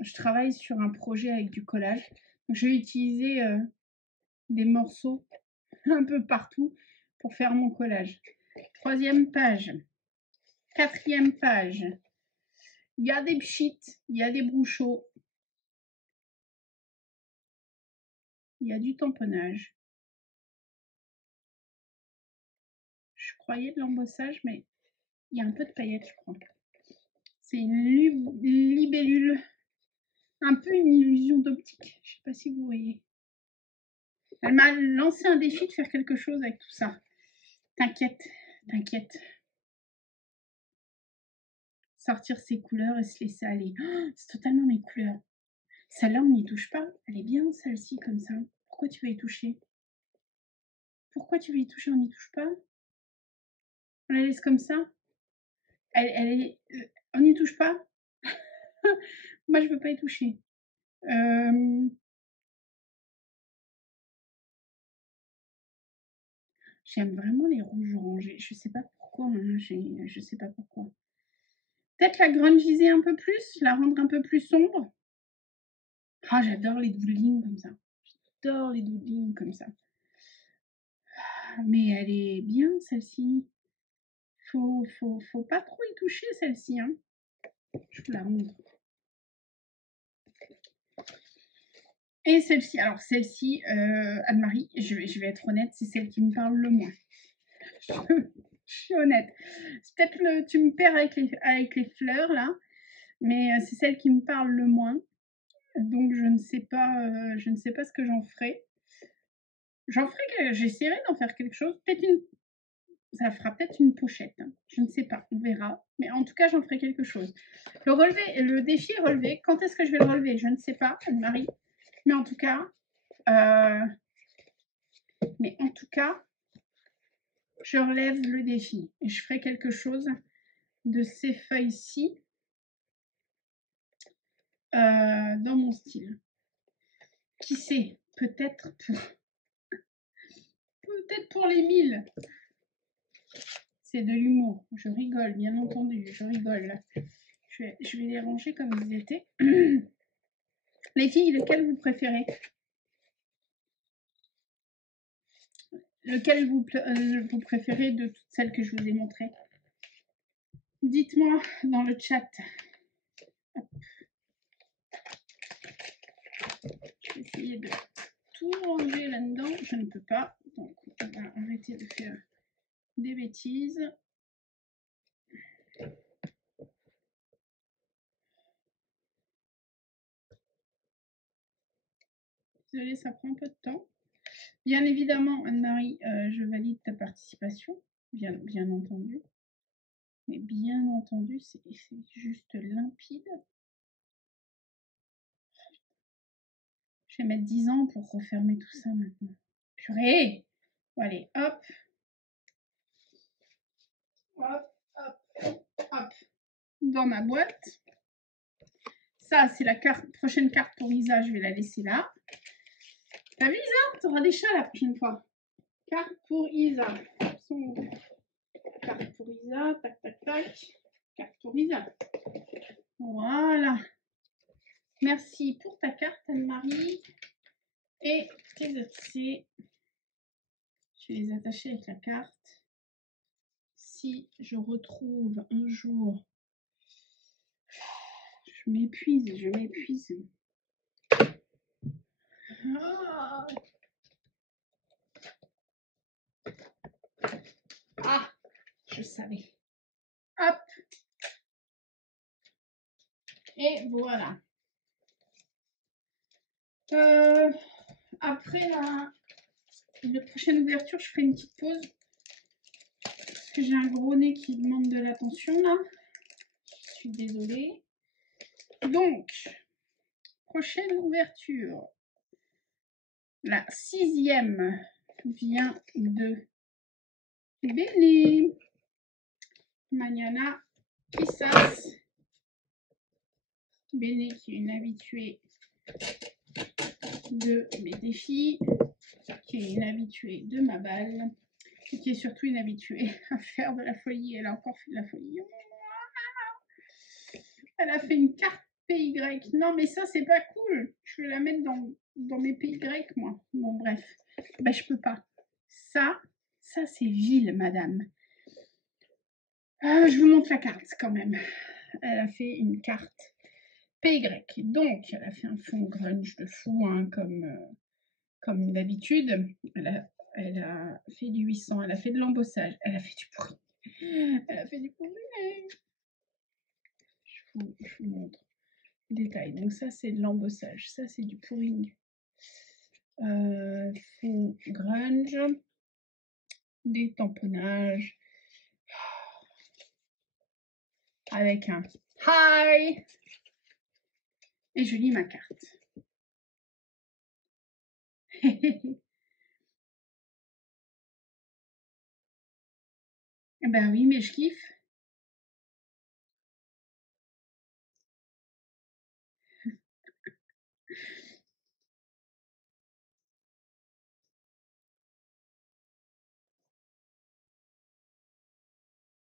Je travaille sur un projet avec du collage. Donc, je vais utiliser des morceaux un peu partout pour faire mon collage. 3e page. 4e page. Il y a des pchits, il y a des brouchaux. Il y a du tamponnage. Je croyais de l'embossage, mais il y a un peu de paillettes, je crois. C'est une libellule. Un peu une illusion d'optique. Je ne sais pas si vous voyez. Elle m'a lancé un défi de faire quelque chose avec tout ça. T'inquiète, t'inquiète. Sortir ses couleurs et se laisser aller. Oh, c'est totalement mes couleurs. Celle-là, on n'y touche pas. Elle est bien, celle-ci, comme ça. Pourquoi tu vas y toucher? Pourquoi tu veux y toucher? On n'y touche pas? On la laisse comme ça? On n'y touche pas? Moi, je veux pas y toucher. J'aime vraiment les rouges orangés. Je sais pas pourquoi. Hein, je sais pas pourquoi. Peut-être la grungiser un peu plus, la rendre un peu plus sombre. Ah, j'adore les doodlings comme ça. J'adore les doodlings comme ça. Mais elle est bien, celle-ci. Faut pas trop y toucher celle-ci, hein. Je vous la montre. Et celle-ci, alors celle-ci, Anne-Marie, je vais être honnête, c'est celle qui me parle le moins. Je suis honnête. C'est peut-être tu me perds avec les fleurs là, mais c'est celle qui me parle le moins. Donc je ne sais pas ce que j'en ferai. J'essaierai d'en faire quelque chose. Ça fera peut-être une pochette. Hein. Je ne sais pas, on verra. Mais en tout cas, j'en ferai quelque chose. Le défi est relevé. Quand est-ce que je vais le relever? Je ne sais pas, Anne-Marie. Mais en tout cas, je relève le défi et je ferai quelque chose de ces feuilles-ci dans mon style. Qui sait, peut-être pour les 1000. C'est de l'humour. Je rigole, bien entendu, je rigole. Je vais les ranger comme ils étaient. Les filles, lequel vous préférez? Lequel vous préférez de toutes celles que je vous ai montrées? Dites-moi dans le chat. Je vais essayer de tout ranger là-dedans. Je ne peux pas. Donc, on va arrêter de faire des bêtises. Désolée, ça prend un peu de temps. Bien évidemment, Anne-Marie, je valide ta participation, bien entendu. Mais bien entendu, c'est juste limpide. Je vais mettre 10 ans pour refermer tout ça maintenant. Purée! Bon, allez, hop. Hop, hop, hop. Dans ma boîte. Ça, c'est la prochaine carte pour Isa. Je vais la laisser là. T'as vu, Isa? Tu auras des chats la prochaine fois. Carte pour Isa. Carte pour Isa. Tac, tac, tac. Carte pour Isa. Voilà. Merci pour ta carte, Anne-Marie. Et tes versets. Je vais les attacher avec la carte. Si je retrouve un jour... Je m'épuise. Ah, je savais. Hop. Et voilà. Après la prochaine ouverture, je ferai une petite pause. Parce que j'ai un gros nez qui demande de l'attention là. Je suis désolée. Donc, prochaine ouverture. La 6e vient de Béné. Mañana, quizás. Béné qui est une habituée de mes défis, qui est une habituée de ma balle, et qui est surtout une habituée à faire de la folie. Elle a encore fait de la folie. Elle a fait une carte PY. Non, mais ça, c'est pas cool. Je vais la mettre dans mes PY, moi. Bon, bref. Ben, je peux pas. Ça c'est vil, madame. Je vous montre la carte, quand même. Elle a fait une carte PY. Donc, elle a fait un fond grunge de fou, hein, comme d'habitude. Elle a fait du 800, elle a fait de l'embossage, elle a fait du pourri. Elle a fait du pourri. Je vous montre les détails. Donc ça, c'est de l'embossage. Ça, c'est du pouring. Fond grunge. Des tamponnages. Avec un hi. Et je lis ma carte. Ben oui, mais je kiffe.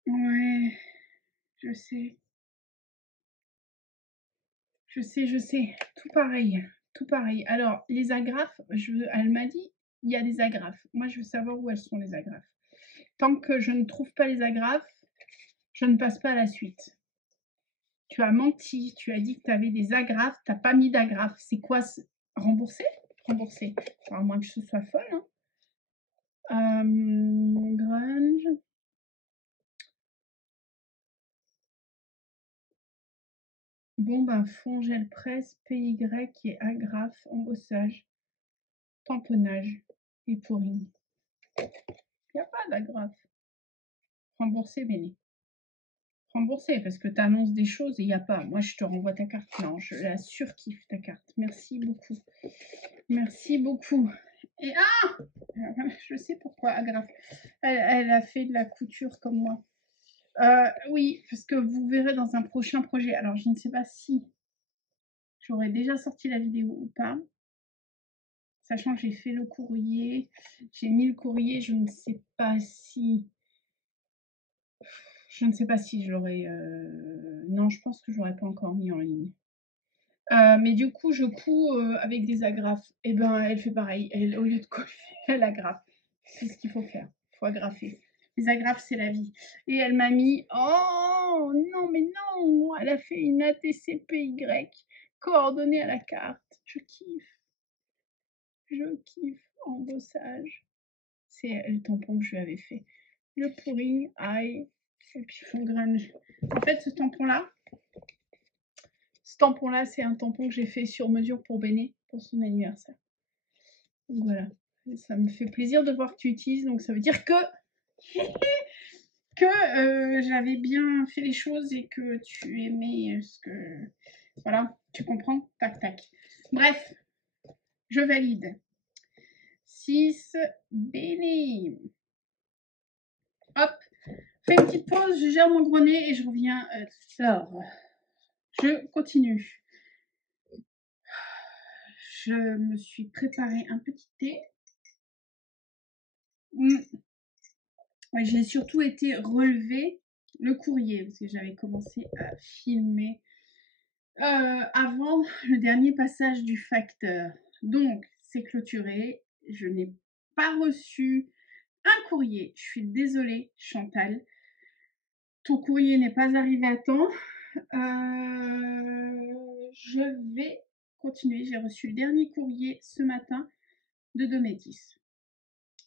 Ouais, je sais. Je sais. Tout pareil. Alors, les agrafes, elle m'a dit, il y a des agrafes. Moi, je veux savoir où elles sont, les agrafes. Tant que je ne trouve pas les agrafes, Je ne passe pas à la suite. Tu as menti, tu as dit que tu avais des agrafes, tu n'as pas mis d'agrafes. C'est quoi remboursé? Remboursé. À moins que ce soit folle. Hein. Grunge. Bon, ben, fond, gel presse, PY et agrafe, embossage, tamponnage et pouring. Il n'y a pas d'agrafe. Remboursé, Béné. Remboursé, parce que tu annonces des choses et il n'y a pas. Moi, je te renvoie ta carte. Non, je la surkiffe, ta carte. Merci beaucoup. Merci beaucoup. Et je sais pourquoi, agrafe. Elle a fait de la couture comme moi. Oui, parce que vous verrez dans un prochain projet. Alors, je ne sais pas si j'aurais déjà sorti la vidéo ou pas. Sachant que j'ai fait le courrier, j'ai mis le courrier, je ne sais pas si je l'aurais... Non, je pense que je l'aurais pas encore mis en ligne. Mais du coup, je couds avec des agrafes. Et ben, elle fait pareil. Elle, au lieu de coller, elle agrafe. C'est ce qu'il faut faire. Il faut agrafer. Les agrafes, c'est la vie. Et elle m'a mis... Oh non, mais non. Elle a fait une ATCPY coordonnée à la carte. Je kiffe. Je kiffe. Embossage. C'est le tampon que je lui avais fait. Le pouring, aïe. Et puis fond grunge. En fait, ce tampon-là, c'est un tampon que j'ai fait sur mesure pour Béné, pour son anniversaire. Donc voilà, ça me fait plaisir de voir que tu utilises, donc ça veut dire que j'avais bien fait les choses et que tu aimais ce que... Voilà, tu comprends? Tac, tac. Bref, je valide. 6, Béné. Hop, fais une petite pause, je gère mon gros nez et je reviens tout à l'heure. Je continue. Je me suis préparé un petit thé. Ouais, j'ai surtout été relever le courrier parce que j'avais commencé à filmer avant le dernier passage du facteur. Donc, c'est clôturé. Je n'ai pas reçu un courrier. Je suis désolée, Chantal. Ton courrier n'est pas arrivé à temps. Je vais continuer. J'ai reçu le dernier courrier ce matin de Dométis.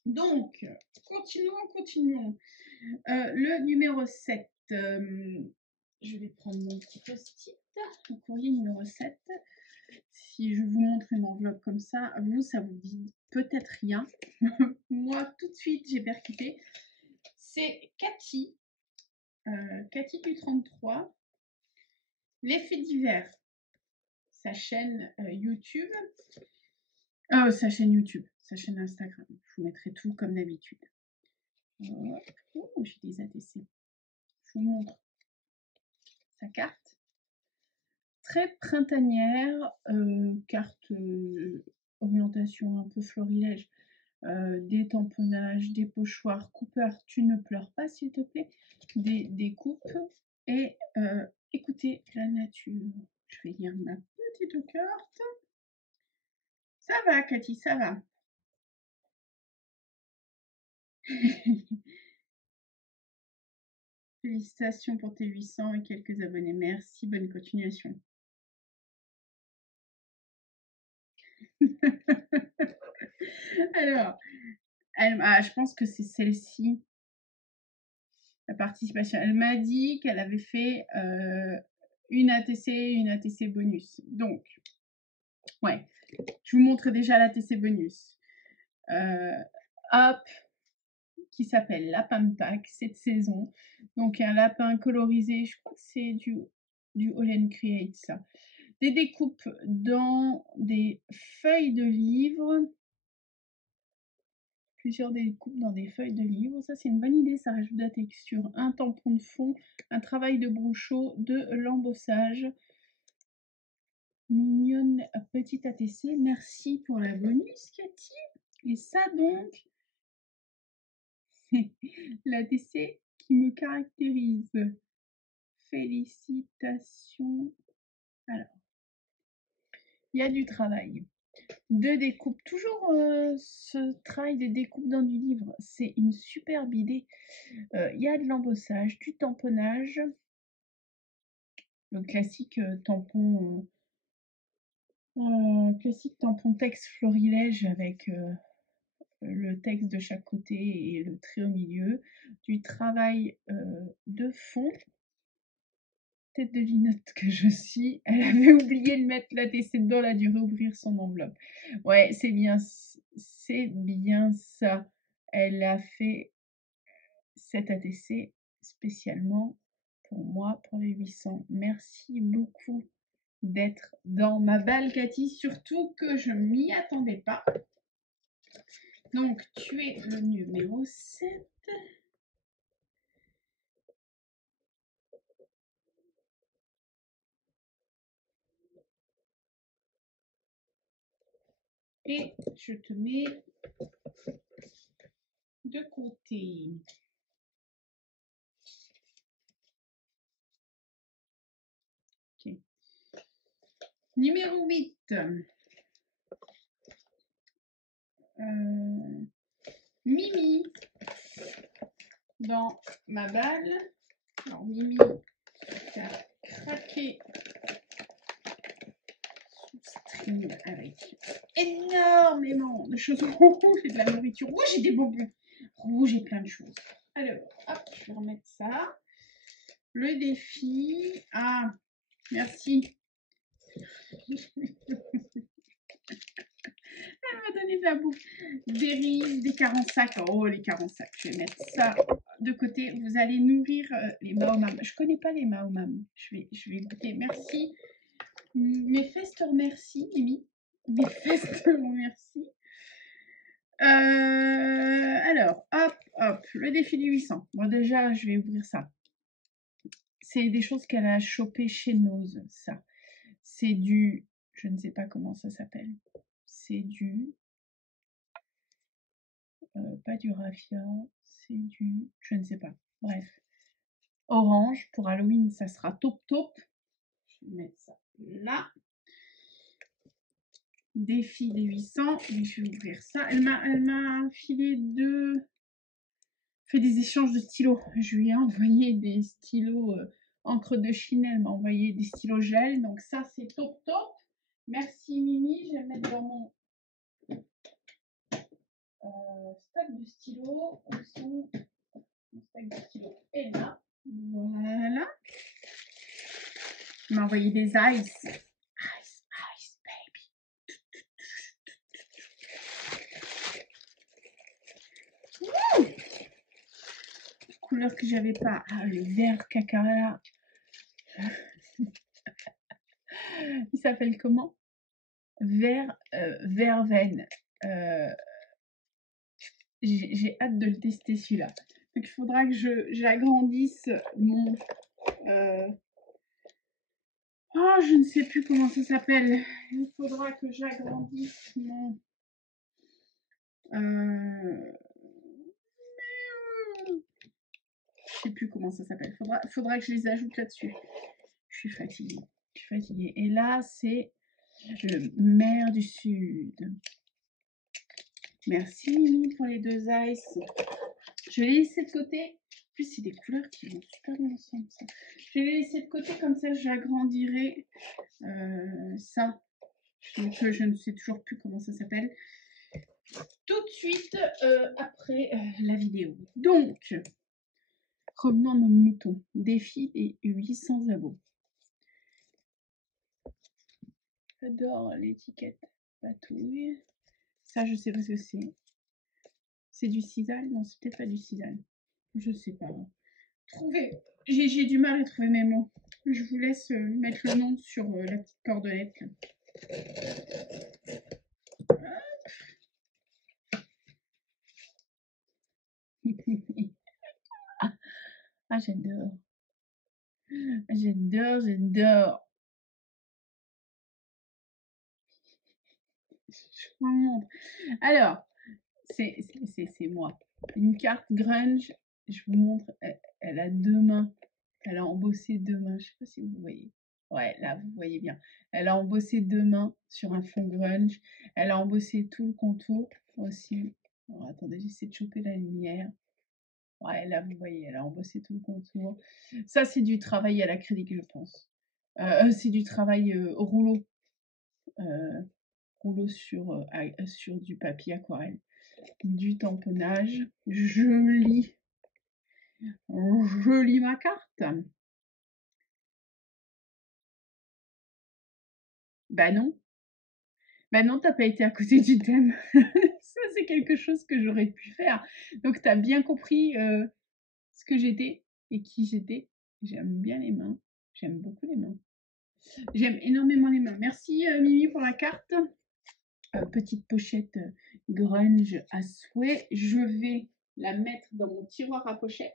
Donc, continuons. Le numéro 7. Je vais prendre mon petit post-it. Le courrier numéro 7. Si je vous montre une enveloppe comme ça, ça vous dit peut-être rien. Moi, tout de suite, j'ai percuté. C'est Cathy. Cathy du 33. L'effet divers. Sa chaîne YouTube. Sa chaîne YouTube. Sa chaîne Instagram. Je vous mettrai tout comme d'habitude. Oh, j'ai des ATC. Je vous montre sa carte. Très printanière, carte orientation un peu florilège, des tamponnages, des pochoirs, Cooper, tu ne pleures pas s'il te plaît, des coupes et écoutez la nature. Je vais lire ma petite carte. Ça va Cathy, ça va. Félicitations pour tes 800 et quelques abonnés. Merci, bonne continuation. Alors, je pense que c'est celle-ci, la participation. Elle m'a dit qu'elle avait fait une ATC bonus. Donc, ouais, je vous montre déjà l'ATC bonus. Hop, qui s'appelle Lapin de Pâques, cette saison. Donc, un lapin colorisé, je crois que c'est du All Create, ça. Des découpes dans des feuilles de livres. Plusieurs découpes dans des feuilles de livres. Ça, c'est une bonne idée. Ça rajoute de la texture. Un tampon de fond, un travail de brochot, de l'embossage. Mignonne petite ATC. Merci pour la bonus, Cathy. Et ça, donc, c'est l'ATC qui me caractérise. Félicitations. Alors, il y a du travail. de découpe. Toujours ce travail de découpe dans du livre, c'est une superbe idée. Il y a de l'embossage, du tamponnage, le classique classique tampon texte florilège avec le texte de chaque côté et le trait au milieu, du travail de fond. Tête de linotte que je suis, elle avait oublié de mettre l'ATC dedans, elle a dû réouvrir son enveloppe. Ouais, c'est bien ça. Elle a fait cet ATC spécialement pour moi, pour les 800. Merci beaucoup d'être dans ma balle, Cathy, surtout que je m'y attendais pas. Donc, tu es le numéro 7. Et je te mets de côté. Ok. Numéro 8. Mimi dans ma balle. Alors Mimi qui a craqué sous stream avec énormément de choses. J'ai de la nourriture. Oh, j'ai des bonbons. Oh, j'ai plein de choses. Alors, hop, je vais remettre ça. Le défi. Ah, merci. Elle m'a donné de la bouffe. Des riz, des 40 sacs. Oh, les 40 sacs. Je vais mettre ça de côté. Vous allez nourrir les Maomam. Je connais pas les Maomam. Je vais goûter. Merci. Mes fesses te remercient, Mimi. Mes fesses te remercient. Alors, hop. Le défi du 800. Bon, déjà, je vais ouvrir ça. C'est des choses qu'elle a chopées chez Nose, ça. C'est du... Je ne sais pas comment ça s'appelle. C'est du... pas du raffia, c'est du... Je ne sais pas. Bref. Orange, pour Halloween, ça sera top. Je vais mettre ça là. Défi des 800. Et je vais ouvrir ça. Elle m'a filé fait des échanges de stylos. Je lui ai envoyé des stylos encre de Chine. Elle m'a envoyé des stylos gel. Donc ça, c'est top. Merci Mimi. Je vais mettre dans mon stock de stylos. Où sont mon stock de stylos? Et là. Voilà. Elle m'a envoyé des ice. Ice, baby. Wouh! Couleur que j'avais pas. Ah, le vert cacara. Il s'appelle comment? Verveine. J'ai hâte de le tester celui-là. Donc il faudra que j'agrandisse mon... Oh, je ne sais plus comment ça s'appelle. Il faudra que j'agrandisse mon... Je sais plus comment ça s'appelle. Faudra que je les ajoute là-dessus. Je suis fatiguée. Et là, c'est le Mer du Sud. Merci Mimi pour les 2 ice. Je vais les laisser de côté. En plus, c'est des couleurs qui vont super bien ensemble. Ça. Je vais les laisser de côté, comme ça j'agrandirai ça. Donc, je ne sais toujours plus comment ça s'appelle. Tout de suite après la vidéo. Donc, revenons à nos moutons. Défi et 800 abos. J'adore l'étiquette patouille. Ça, je sais pas ce que c'est. C'est du Sisal? Non, c'est peut-être pas du Sisal. Je sais pas. J'ai du mal à trouver mes mots. Je vous laisse mettre le nom sur la petite cordelette. Ah, j'adore. J'adore. Je vous montre. Alors, c'est moi. Une carte grunge. Je vous montre. Elle a 2 mains. Elle a embossé 2 mains. Je sais pas si vous voyez. Ouais, là, vous voyez bien. Elle a embossé 2 mains sur un fond grunge. Elle a embossé tout le contour aussi. Alors, attendez, j'essaie de choper la lumière. Ouais, là, vous voyez, elle a embossé tout le contour. Ça, c'est du travail à l'acrylique, je pense. C'est du travail au rouleau. Rouleau sur du papier aquarelle. Du tamponnage. Joli. Joli ma carte. Bah non. Bah non, t'as pas été à côté du thème. Ça, c'est quelque chose que j'aurais pu faire. Donc, tu as bien compris ce que j'étais et qui j'étais. J'aime bien les mains. J'aime beaucoup les mains. J'aime énormément les mains. Merci Mimi pour la carte. Petite pochette grunge à souhait. Je vais la mettre dans mon tiroir à pochette.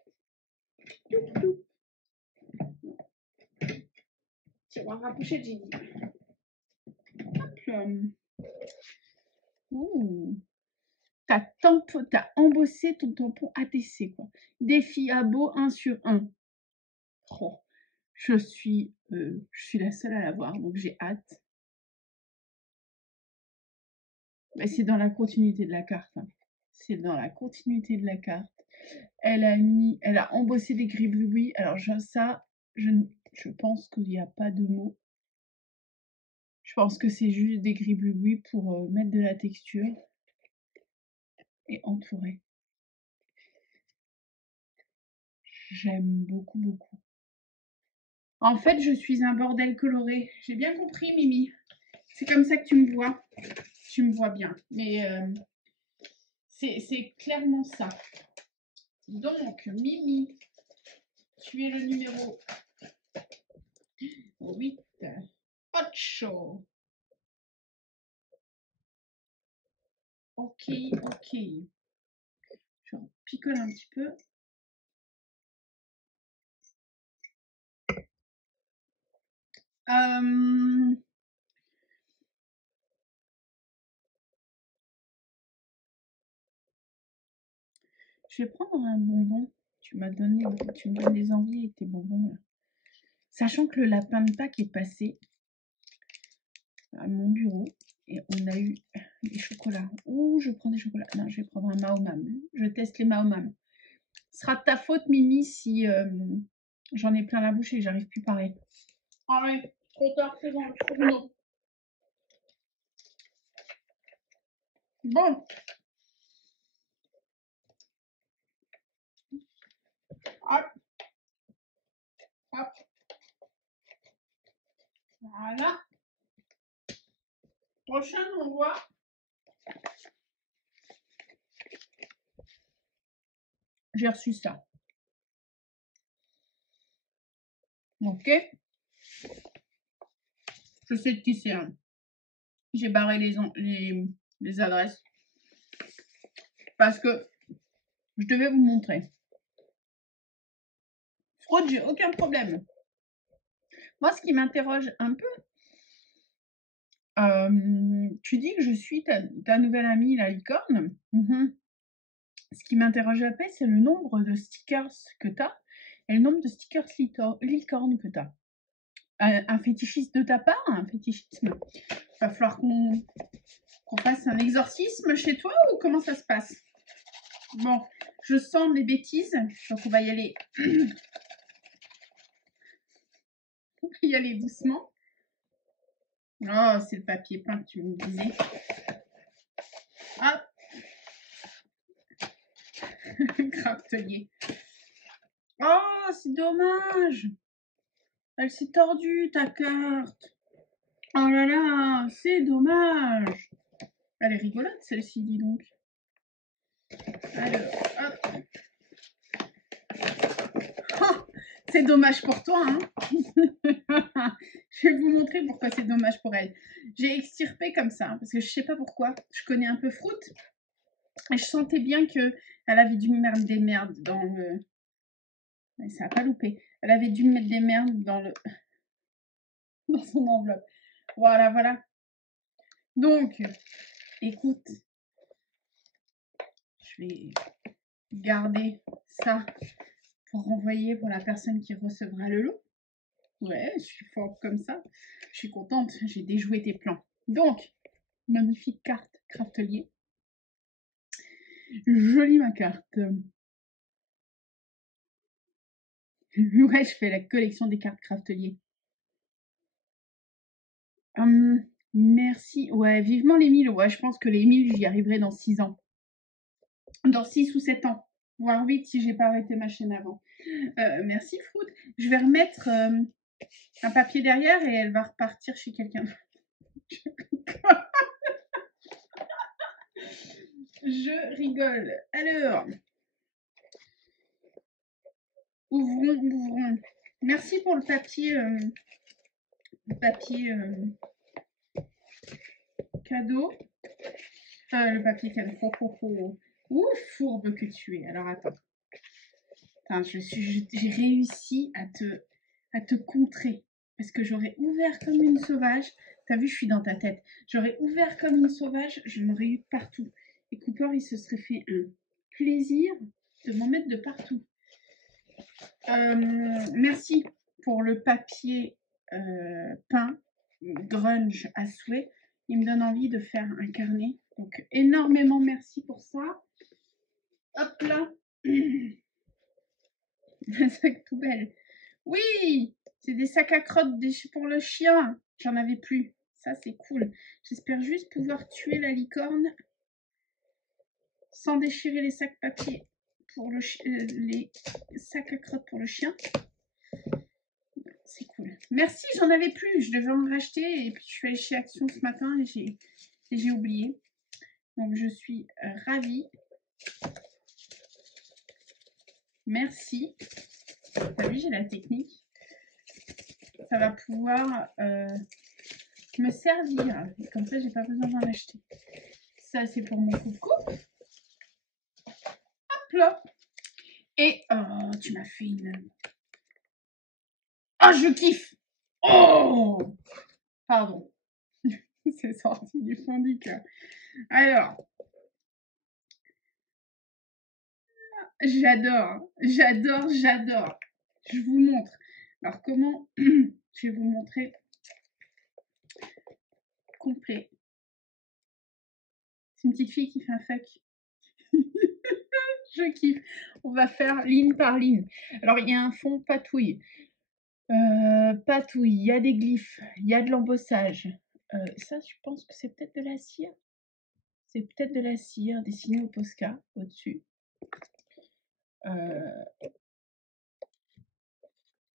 Tiroir à pochette, j'ai dit. Hop. T'as embossé ton tampon ATC, quoi. Défi à beau 1 sur 1. Oh, je suis la seule à l'avoir, donc j'ai hâte. Mais c'est dans la continuité de la carte. Hein. C'est dans la continuité de la carte. Elle a embossé des gribouillis. Alors je pense qu'il n'y a pas de mots. Je pense que c'est juste des gribouillis pour mettre de la texture et entourer. J'aime beaucoup, beaucoup. En fait, je suis un bordel coloré. J'ai bien compris, Mimi. C'est comme ça que tu me vois. Tu me vois bien. Mais c'est clairement ça. Donc, Mimi, tu es le numéro 8. Ocho. Ok, ok. Je picole un petit peu. Je vais prendre un bonbon. Tu me donnes des envies avec tes bonbons là. Sachant que le lapin de Pâques est passé à mon bureau et on a eu des chocolats. Ouh, je prends des chocolats. Non, je vais prendre un Maomam. Je teste les Maomam. Ce sera de ta faute, Mimi, si j'en ai plein la bouche et que j'arrive plus à parler. Allez, trop tard, c'est bon, non. Bon. Hop. Hop. Voilà. Prochain, on voit. J'ai reçu ça. Ok. Je sais de qui c'est. Hein. J'ai barré les adresses. Parce que je devais vous montrer. Fraude, j'ai aucun problème. Moi, ce qui m'interroge un peu, tu dis que je suis ta nouvelle amie, la licorne. Ce qui m'interroge un peu, c'est le nombre de stickers que tu as et le nombre de stickers licorne que tu as. Un fétichiste de ta part, un fétichisme. Il va falloir qu'on fasse un exorcisme chez toi ou comment ça se passe? Bon, je sens les bêtises, donc on va y aller. On va y aller doucement. Oh, c'est le papier peint que tu me disais. Hop. Grappelier. Oh, c'est dommage. Elle s'est tordue, ta carte. Oh là là, c'est dommage. Elle est rigolote, celle-ci, dis donc. Alors, hop. Oh, c'est dommage pour toi, hein. Je vais vous montrer pourquoi c'est dommage pour elle. J'ai extirpé comme ça, parce que je sais pas pourquoi. Je connais un peu Fruit. Et je sentais bien qu'elle avait dû mettre des merdes dans le... Mais ça n'a pas loupé. Elle avait dû mettre des merdes dans son enveloppe. Voilà, voilà. Donc, écoute, je vais garder ça pour envoyer pour la personne qui recevra le lot. Ouais, je suis forte comme ça. Je suis contente, j'ai déjoué tes plans. Donc, magnifique carte craftelier. Jolie ma carte. Ouais, je fais la collection des cartes craftelier. Merci. Ouais, vivement les 1000. Ouais, je pense que les 1000, j'y arriverai dans 6 ans. Dans 6 ou 7 ans. Voire 8 si j'ai pas arrêté ma chaîne avant. Merci Fruit. Je vais remettre un papier derrière et elle va repartir chez quelqu'un. Je rigole. Alors, ouvrons. Merci pour le papier, cadeau. Le papier cadeau. Ouh, fourbe que tu es. Alors attends. Enfin, j'ai réussi à te contrer. Parce que j'aurais ouvert comme une sauvage. T'as vu, je suis dans ta tête. J'aurais ouvert comme une sauvage, je l'aurais eu partout. Et Cooper, il se serait fait un plaisir de m'en mettre de partout. Merci pour le papier peint, grunge à souhait. Il me donne envie de faire un carnet. Donc, énormément merci pour ça. Hop là. Un sac poubelle. Oui, c'est des sacs à crottes pour le chien. J'en avais plus. Ça, c'est cool. J'espère juste pouvoir tuer la licorne sans déchirer les sacs papier pour les sacs à crottes pour le chien. C'est cool. Merci, j'en avais plus. Je devais en racheter et puis je suis allée chez Action ce matin et j'ai oublié. Donc, je suis ravie. Merci. T'as vu, j'ai la technique. Ça va pouvoir me servir. Comme ça, j'ai pas besoin d'en acheter. Ça, c'est pour mon coucou. Hop là. Et oh, tu m'as fait une... Oh, je kiffe. Oh, pardon. C'est sorti du fond du cœur. Alors, j'adore. Je vous montre. Alors, comment... Je vais vous montrer complet. C'est une petite fille qui fait un fuck. Je kiffe. On va faire ligne par ligne. Alors, il y a un fond patouille. Patouille, il y a des glyphes, il y a de l'embossage. Ça, je pense que c'est peut-être de la cire. C'est peut-être de la cire dessinée au Posca au-dessus.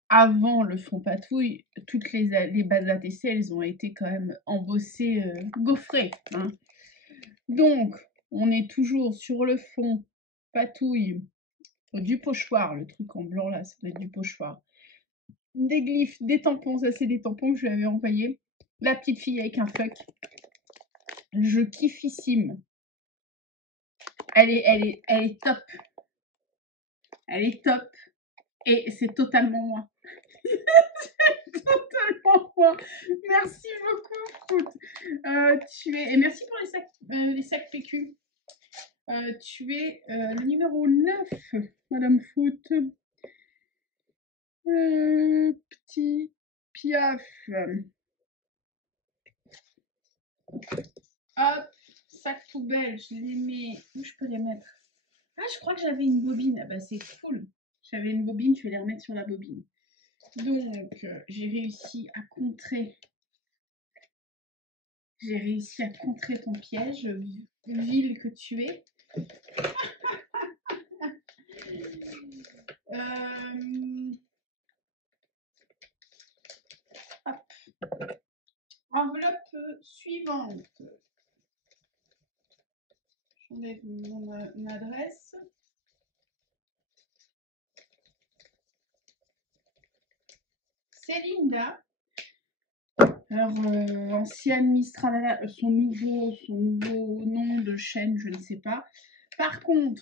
Avant le fond patouille, toutes les bases ATC, elles ont été quand même embossées, gaufrées. Hein. Donc, on est toujours sur le fond patouille du pochoir. Le truc en blanc là, ça doit être du pochoir. Des glyphes, des tampons, ça c'est des tampons que je lui avais envoyés. La petite fille avec un fuck. Je kiffissime. Elle est top. Elle est top. Et c'est totalement moi. C'est totalement moi. Merci beaucoup, Fruit. Et merci pour les sacs PQ. Tu es le numéro 9, Madame Fruit. Petit Piaf. Hop, sac poubelle, je les mets. Où je peux les mettre? Ah, je crois que j'avais une bobine. Ah bah c'est cool. J'avais une bobine, je vais les remettre sur la bobine. Donc, j'ai réussi à contrer. J'ai réussi à contrer ton piège, ville que tu es. Hop. Enveloppe suivante. J'enlève mon adresse. C'est Linda. Alors, ancien administrateur, son nouveau nom de chaîne, je ne sais pas. Par contre,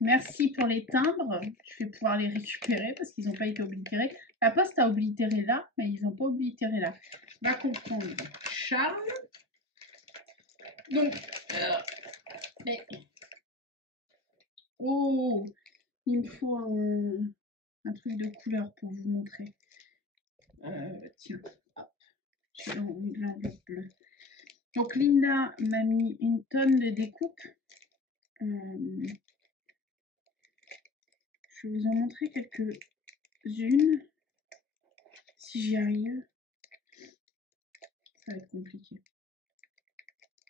merci pour les timbres. Je vais pouvoir les récupérer parce qu'ils n'ont pas été oblitérés. La poste a oblitéré là, mais ils n'ont pas oblitéré là. Va comprendre. Charles. Donc, oh, il me faut un truc de couleur pour vous montrer. Tiens, hop, j'ai l'enveloppe bleue. Donc Linda m'a mis une tonne de découpes. Je vais vous en montrer quelques-unes. Si j'y arrive. Ça va être compliqué.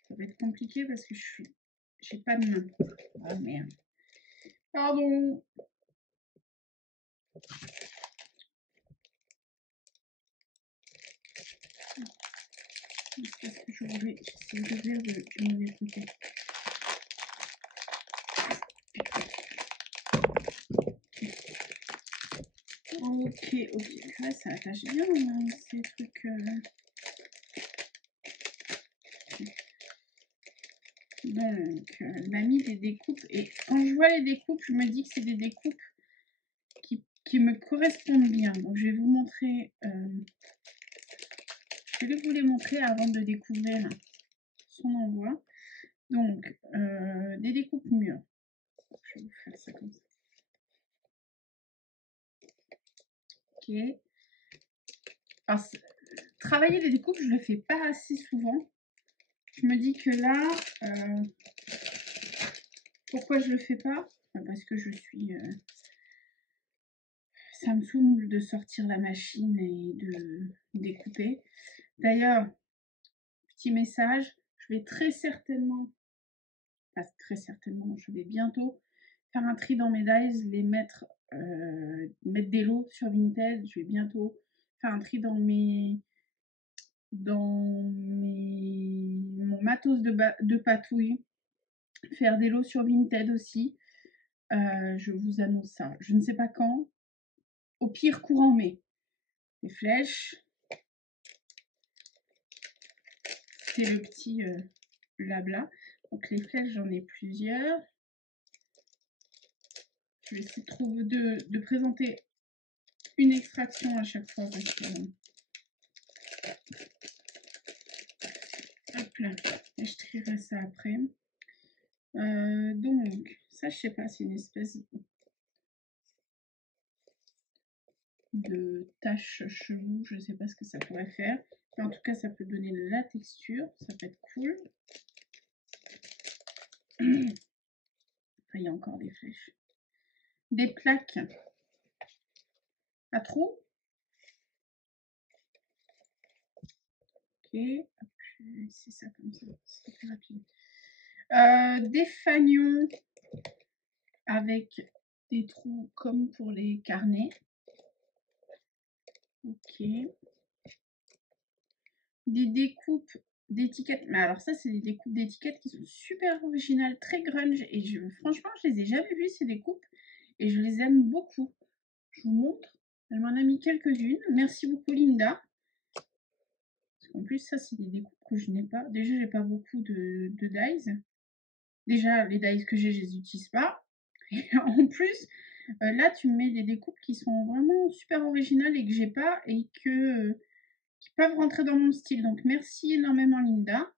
Ça va être compliqué parce que j'ai pas de main. Ah merde. Pardon. Parce que j'essaie d'ouvrir du mauvais côté. Ok. Là, ça attache bien hein, ces trucs. Donc, elle m'a mis des découpes. Et quand je vois les découpes, je me dis que c'est des découpes qui me correspondent bien. Donc, je vais vous montrer. Je vais vous les montrer avant de découvrir son envoi. Donc, des découpes mûres. Je vais vous faire ça comme ça. Ok. Alors, travailler les découpes, je ne le fais pas assez souvent. Je me dis que là, pourquoi je ne le fais pas? Parce que je suis... ça me saoule de sortir la machine et de découper. D'ailleurs, petit message, je vais très certainement, je vais bientôt faire un tri dans mes dies, les mettre des lots sur Vinted. Je vais bientôt faire un tri dans mon matos de patouille, faire des lots sur Vinted aussi. Je vous annonce ça. Je ne sais pas quand. Au pire, courant mai. Les flèches. C'est le petit blabla. Donc les flèches, j'en ai plusieurs. Je vais essayer de présenter une extraction à chaque fois. Parce que, hop là, et je trierai ça après. Donc, ça, je sais pas, c'est une espèce de tache cheveux. Je sais pas ce que ça pourrait faire. Mais en tout cas, ça peut donner de la texture. Ça peut être cool. Après, il y a encore des flèches. Des plaques à trous. Ok, je vais essayer ça comme ça, c'est plus rapide. Des fanions avec des trous comme pour les carnets. Ok. Des découpes d'étiquettes. Mais alors ça, c'est des découpes d'étiquettes qui sont super originales, très grunge. Et franchement, je les ai jamais vues, ces découpes. Et je les aime beaucoup. Je vous montre. Elle m'en a mis quelques-unes. Merci beaucoup, Linda. En plus, ça, c'est des découpes que je n'ai pas. Déjà, j'ai pas beaucoup de dies. Déjà, les dies que j'ai, je les utilise pas. Et en plus, là, tu me mets des découpes qui sont vraiment super originales et que j'ai pas et qui peuvent rentrer dans mon style. Donc, merci énormément, Linda.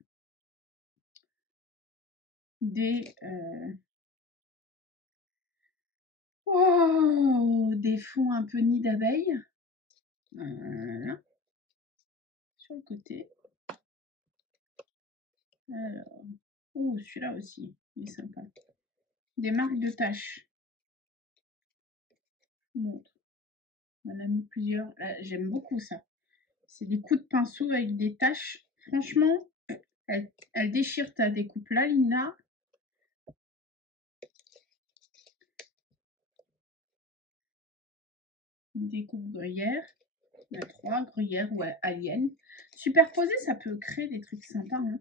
Des fonds un peu nid d'abeille. Voilà. Sur le côté. Alors, oh, celui-là aussi, il est sympa. Des marques de taches. Je vous montre. On en a mis plusieurs. J'aime beaucoup ça. C'est des coups de pinceau avec des taches. Franchement, elle déchire ta découpe là, Linda. Découpe gruyère. Il y a 3 gruyères ou alien. Superposé, ça peut créer des trucs sympas. Hein.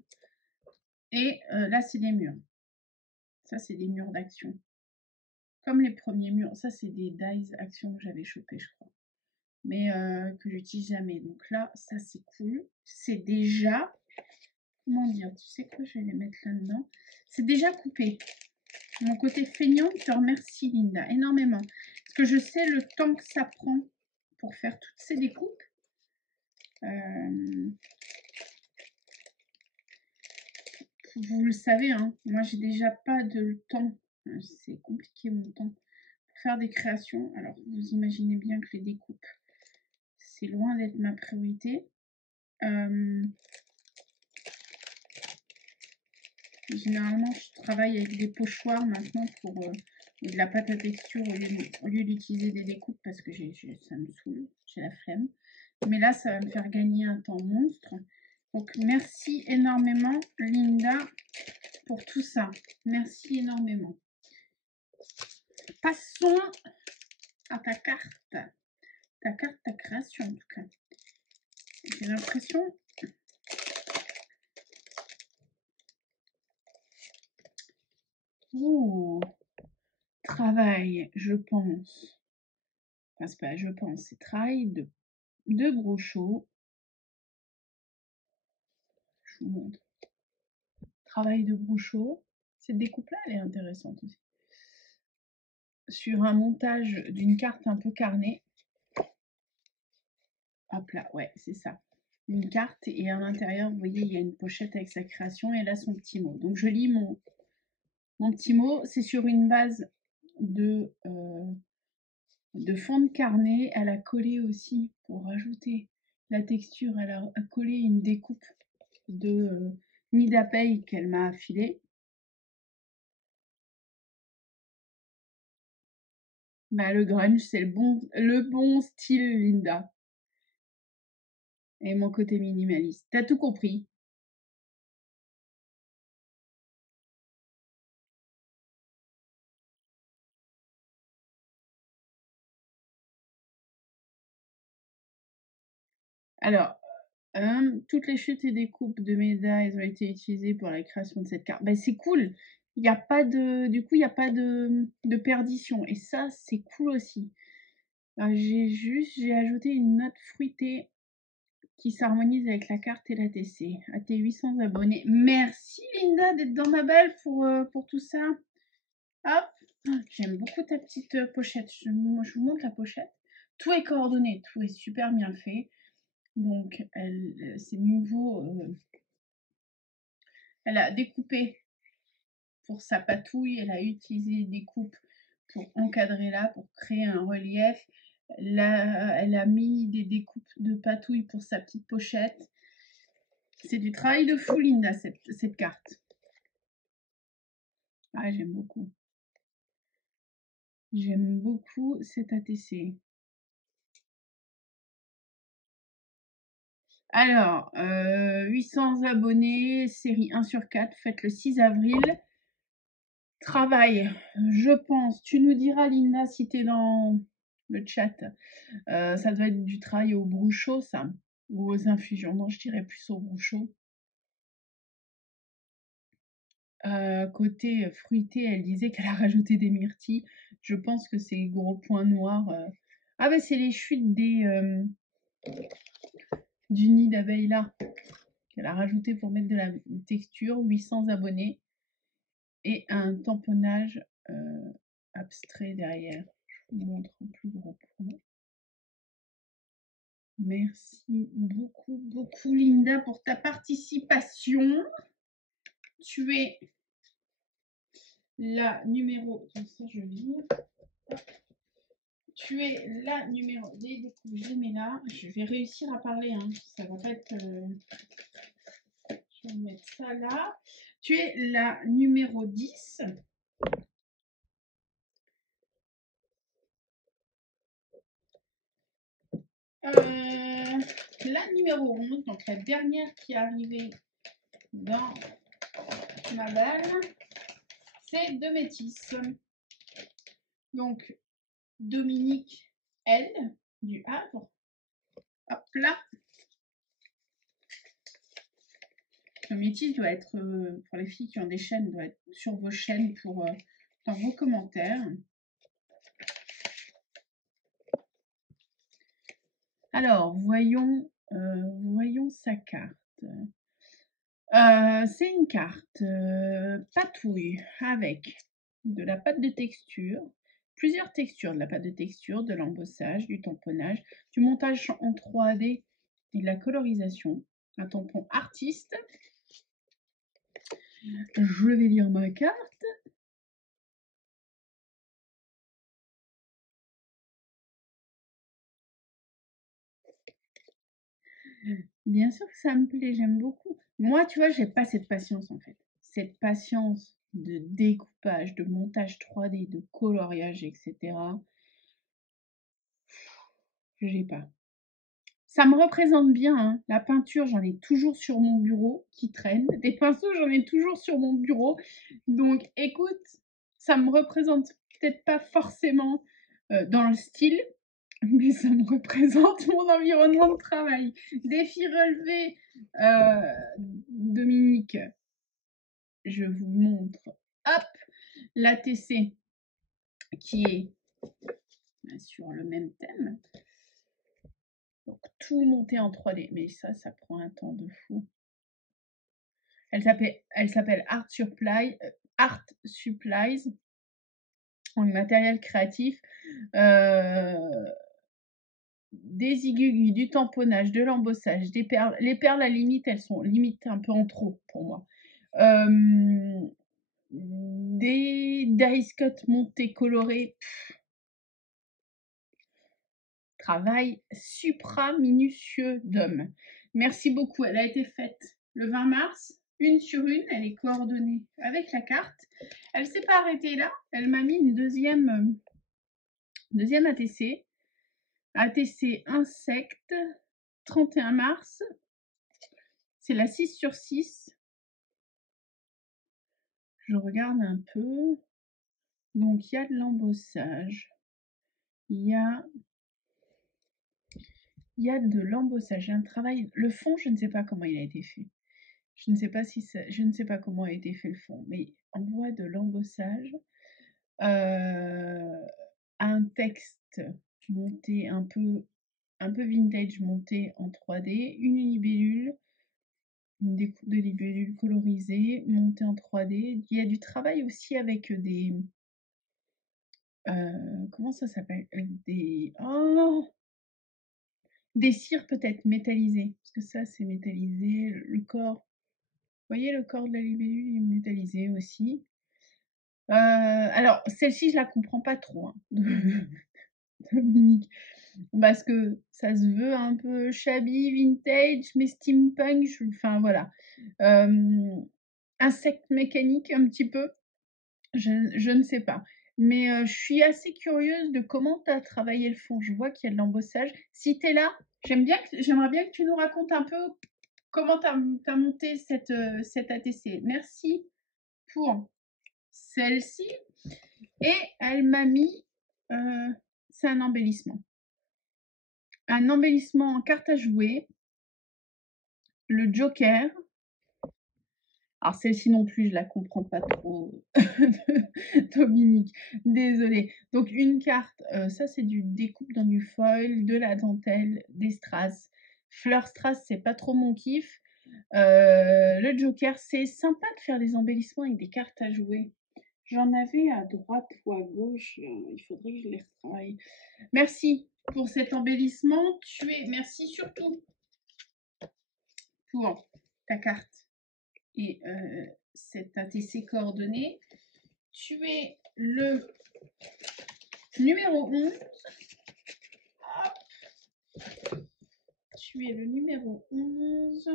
Et là, c'est des murs. Ça, c'est des murs d'action. Comme les premiers murs. Ça, c'est des dies action que j'avais chopé, je crois. Mais que j'utilise jamais. Donc là, ça, c'est cool. C'est déjà... Comment dire? Tu sais quoi? Je vais les mettre là-dedans. C'est déjà coupé. Mon côté feignant, je te remercie, Linda, énormément. Parce que je sais le temps que ça prend pour faire toutes ces découpes. Vous le savez, hein, moi j'ai déjà pas de temps. C'est compliqué mon temps pour faire des créations. Alors vous imaginez bien que les découpes, c'est loin d'être ma priorité. Généralement, je travaille avec des pochoirs maintenant pour de la pâte à texture au lieu d'utiliser des découpes parce que ça me saoule, j'ai la flemme. Mais là, ça va me faire gagner un temps monstre. Donc, merci énormément, Linda, pour tout ça. Merci énormément. Passons à ta carte. Ta carte, ta création, en tout cas. J'ai l'impression... Ouh, travail, je pense. Enfin, c'est pas je pense, c'est travail de Groucho. Je vous montre. Travail de Groucho. Cette découpe-là, elle est intéressante aussi. Sur un montage d'une carte un peu carnée. Hop là, ouais, c'est ça. Une carte et à l'intérieur, vous voyez, il y a une pochette avec sa création et là son petit mot. Donc je lis mon petit mot. C'est sur une base de fond de carnet. Elle a collé aussi, pour rajouter la texture, elle a collé une découpe de nid d'abeille qu'elle m'a affilée. Bah, le grunge, c'est le bon style, Linda. Et mon côté minimaliste. T'as tout compris. Alors, toutes les chutes et découpes de médailles ont été utilisées pour la création de cette carte. Bah, c'est cool. Il n'y a pas de, du coup, il n'y a pas de perdition. Et ça, c'est cool aussi. J'ai ajouté une note fruitée qui s'harmonise avec la carte et la TC. À tes 800 abonnés. Merci Linda d'être dans ma balle pour tout ça. Hop. J'aime beaucoup ta petite pochette. Je vous montre la pochette. Tout est coordonné, tout est super bien fait. Donc, c'est nouveau. Elle a découpé pour sa patouille. Elle a utilisé des coupes pour encadrer là, pour créer un relief. Là, elle a mis des découpes de patouille pour sa petite pochette. C'est du travail de fou, Linda, cette carte. Ah, j'aime beaucoup. J'aime beaucoup cet ATC. Alors, 800 abonnés, série 1/4, faites le 6 avril. Travail, je pense. Tu nous diras, Linda, si tu es dans le chat. Ça doit être du travail au Groucho, ça. Ou aux infusions. Non, je dirais plus au Groucho. Côté fruité, elle disait qu'elle a rajouté des myrtilles. Je pense que c'est gros points noirs. Ah, bah, c'est les chutes du nid d'abeille là. Qu'elle a rajouté pour mettre de la texture. 800 abonnés. Et un tamponnage abstrait derrière. Je vous montre en plus gros point. Merci beaucoup, beaucoup Linda pour ta participation. Tu es la numéro... Ça, je vire. Tu es la numéro... Des découpes, je les mets là. Je vais réussir à parler. Hein. Ça va pas être... Je vais mettre ça là. Tu es la numéro 10. La numéro 11, donc la dernière qui est arrivée dans ma balle, c'est deux métisses. Donc, Dominique L du Havre. Hop là. Le métis doit être, pour les filles qui ont des chaînes, doit être sur vos chaînes pour dans vos commentaires. Alors, voyons sa carte. C'est une carte patouille avec de la pâte de texture, plusieurs textures, de la pâte de texture, de l'embossage, du tamponnage, du montage en 3D et de la colorisation. Un tampon artiste. Je vais lire ma carte. Bien sûr que ça me plaît, j'aime beaucoup. Moi, tu vois, j'ai pas cette patience en fait. Cette patience de découpage, de montage 3D, de coloriage, etc. J'ai pas. Ça me représente bien, hein. La peinture, j'en ai toujours sur mon bureau qui traîne. Des pinceaux, j'en ai toujours sur mon bureau. Donc, écoute, ça me représente peut-être pas forcément dans le style, mais ça me représente mon environnement de travail. Défi relevé, Dominique, je vous montre, hop, l'ATC qui est sur le même thème. Donc, tout monté en 3D. Mais ça prend un temps de fou. Elle s'appelle Art Supplies, en matériel créatif. Des aiguilles, du tamponnage, de l'embossage, des perles. Les perles, à la limite, elles sont limite un peu en trop pour moi. Des dice cut montés colorés. Travail supra-minutieux d'homme. Merci beaucoup. Elle a été faite le 20 mars, une sur une. Elle est coordonnée avec la carte. Elle ne s'est pas arrêtée là. Elle m'a mis une deuxième ATC. ATC Insecte, 31 mars. C'est la 6 sur 6. Je regarde un peu. Donc, il y a de l'embossage. Il y a de l'embossage. Un travail. Le fond, je ne sais pas comment il a été fait. Je ne sais pas comment a été fait le fond, mais on voit de l'embossage. Un texte monté un peu vintage, monté en 3D. Une libellule. Une découpe de libellule colorisée, montée en 3D. Il y a du travail aussi avec des... comment ça s'appelle? Des cires peut-être métallisées. Parce que ça, c'est métallisé. Le corps. Vous voyez, le corps de la libellule est métallisé aussi. Alors, celle-ci, je la comprends pas trop, hein, Dominique. Parce que ça se veut un peu shabby, vintage, mais steampunk. Enfin, voilà. Insecte mécanique, un petit peu. Je ne sais pas. Mais je suis assez curieuse de comment tu as travaillé le fond. Je vois qu'il y a de l'embossage. Si tu es là, j'aimerais bien que tu nous racontes un peu comment tu as monté cette ATC. Merci pour celle-ci. Et elle m'a mis, c'est un embellissement. Un embellissement en carte à jouer. Le Joker. Alors celle-ci non plus, je la comprends pas trop, Dominique. Désolée. Donc une carte, ça c'est du découpe dans du foil, de la dentelle, des strass. Fleur strass, c'est pas trop mon kiff. Le Joker, c'est sympa de faire des embellissements avec des cartes à jouer. J'en avais à droite ou à gauche, il faudrait que je les retravaille. Merci pour cet embellissement. Merci surtout pour ta carte et cet ATC coordonné. Tu es le numéro 11. Hop. Tu es le numéro 11.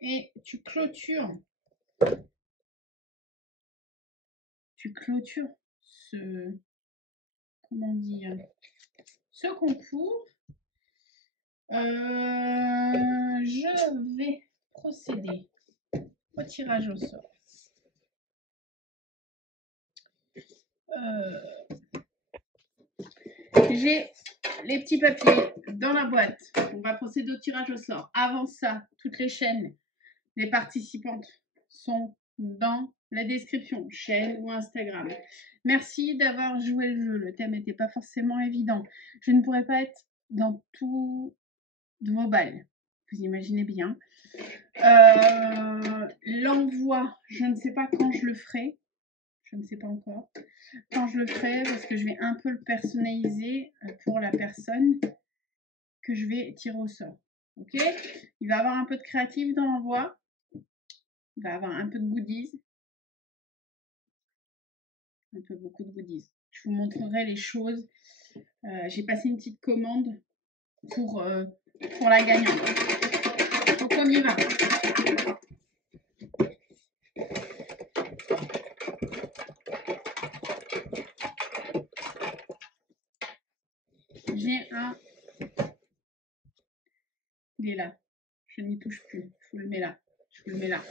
Et tu clôtures ce, comment dire, ce concours. Je vais procéder au tirage au sort. J'ai les petits papiers dans la boîte. On va procéder au tirage au sort. Avant ça, toutes les chaînes, les participantes sont dans la description, chaîne ou Instagram. Merci d'avoir joué le jeu. Le thème n'était pas forcément évident. Je ne pourrais pas être dans tout vos balles. Vous imaginez bien. L'envoi, je ne sais pas quand je le ferai. Je ne sais pas encore quand je le ferai parce que je vais un peu le personnaliser pour la personne que je vais tirer au sort. Ok? Il va y avoir un peu de créatif dans l'envoi. Il va y avoir un peu de goodies. Beaucoup de goodies. Je vous montrerai les choses. J'ai passé une petite commande pour la gagnante. Donc on y va. J'ai un... Il est là. Je n'y touche plus. Je vous le mets là. Je vous le mets là.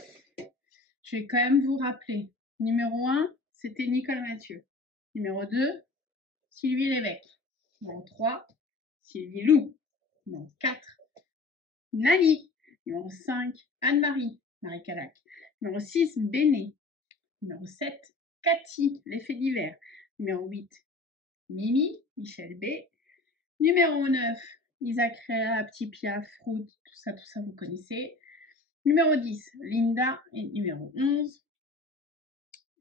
Je vais quand même vous rappeler. Numéro 1, c'était Nicole Mathieu. Numéro 2, Sylvie Lévesque. Numéro 3, Sylvie Lou. Numéro 4, Nali. Numéro 5, Anne-Marie. Marie Calac. Numéro 6, Béné. Numéro 7, Cathy. L'effet d'hiver. Numéro 8, Mimi. Michel B. Numéro 9, Isaac Réa, Petit Piaf, Fruit. Tout ça, vous connaissez. Numéro 10, Linda. Et numéro 11,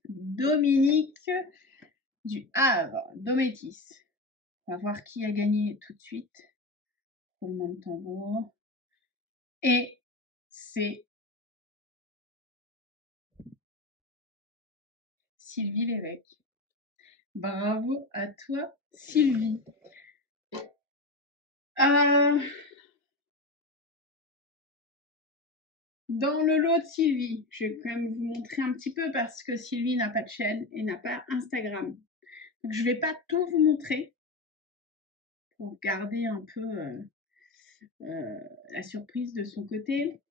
Dominique du Havre, Dométis. On va voir qui a gagné tout de suite. Roulement de tambour. Et c'est Sylvie Lévesque. Bravo à toi, Sylvie. Dans le lot de Sylvie, je vais quand même vous montrer un petit peu parce que Sylvie n'a pas de chaîne et n'a pas Instagram. Donc je ne vais pas tout vous montrer pour garder un peu la surprise de son côté.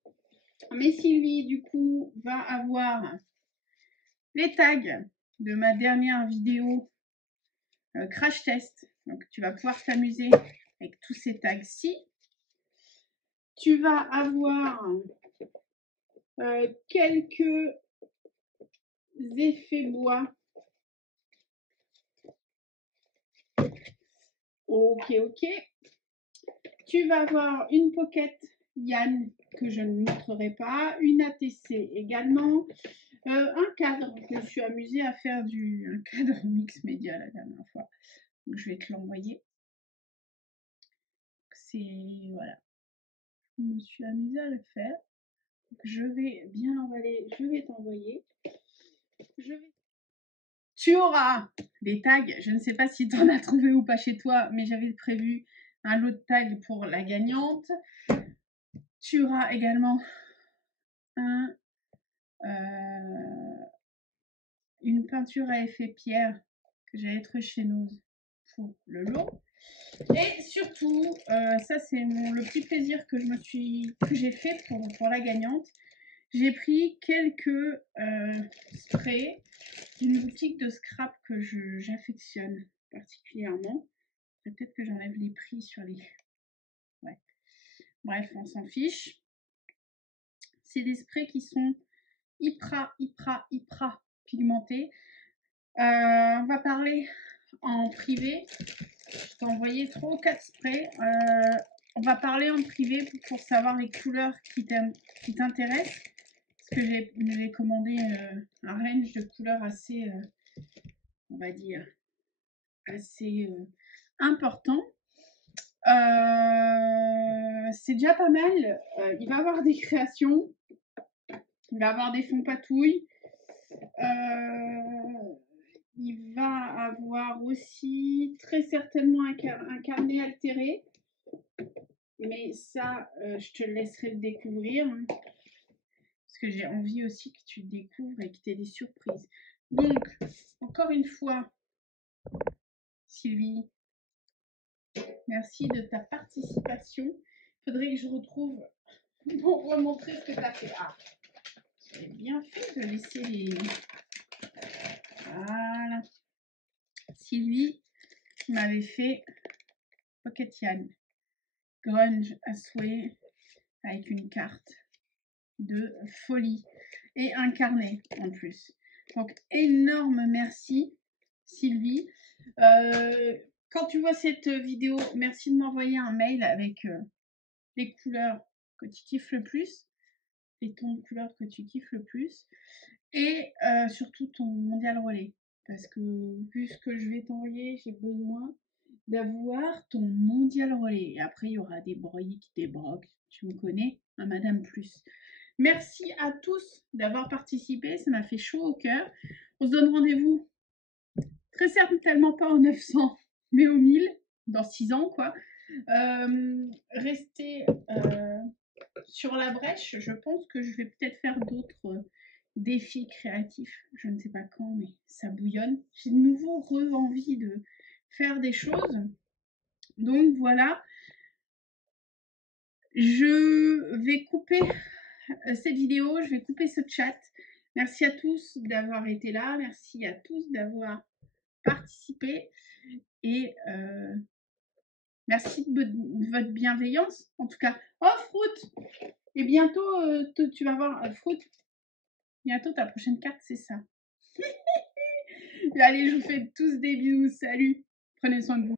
Mais Sylvie, du coup, va avoir les tags de ma dernière vidéo crash test. Donc tu vas pouvoir t'amuser avec tous ces tags-ci. Tu vas avoir quelques effets bois. Ok. Tu vas avoir une pocket Yann que je ne montrerai pas, une ATC également, un cadre que je suis amusée à faire un cadre mix média la dernière fois. Donc, je vais te l'envoyer. C'est voilà. Je me suis amusée à le faire. Donc, je vais bien l'emballer, je vais t'envoyer. Tu auras des tags, je ne sais pas si tu en as trouvé ou pas chez toi, mais j'avais prévu un lot de tags pour la gagnante. Tu auras également une peinture à effet pierre que j'avais trouvé chez Nose pour le lot. Et surtout, ça c'est le petit plaisir que j'ai fait pour la gagnante. J'ai pris quelques sprays d'une boutique de scrap que j'affectionne particulièrement. Peut-être que j'enlève les prix sur les... Ouais. Bref, on s'en fiche. C'est des sprays qui sont hyper pigmentés. On va parler en privé. Je t'ai envoyé 3 ou 4 sprays. On va parler en privé pour savoir les couleurs qui t'intéressent. Parce que j'ai commandé un range de couleurs assez, on va dire, assez important. C'est déjà pas mal. Il va y avoir des créations. Il va y avoir des fonds patouilles. Il va avoir aussi très certainement un carnet altéré. Mais ça, je te laisserai le découvrir. Hein, parce que j'ai envie aussi que tu le découvres et que tu aies des surprises. Donc, encore une fois, Sylvie, merci de ta participation. Il faudrait que je retrouve pour remontrer ce que tu as fait. Ah, j'ai bien fait de laisser les... Voilà. Sylvie m'avait fait Pocket Yann. Grunge à souhait avec une carte de folie et un carnet en plus. Donc énorme merci Sylvie. Quand tu vois cette vidéo, merci de m'envoyer un mail avec les couleurs que tu kiffes le plus, les tons de couleurs que tu kiffes le plus et surtout ton mondial relais. Parce que vu ce que je vais t'envoyer, j'ai besoin d'avoir ton mondial relais. Et après, il y aura des briques, des brocs. Tu me connais, un Madame Plus. Merci à tous d'avoir participé. Ça m'a fait chaud au cœur. On se donne rendez-vous très certainement pas au 900, mais au 1000, dans 6 ans, quoi. rester sur la brèche, je pense que je vais peut-être faire d'autres défis créatifs. Je ne sais pas quand, mais ça bouillonne. J'ai de nouveau envie de faire des choses. Donc voilà. Je vais couper cette vidéo, je vais couper ce chat. Merci à tous d'avoir été là. Merci à tous d'avoir participé. Et merci de votre bienveillance, en tout cas. Oh, Fruit! Et bientôt, tu vas voir, Fruit, bientôt ta prochaine carte, c'est ça. Allez, je vous fais tous des bisous. Salut! Prenez soin de vous.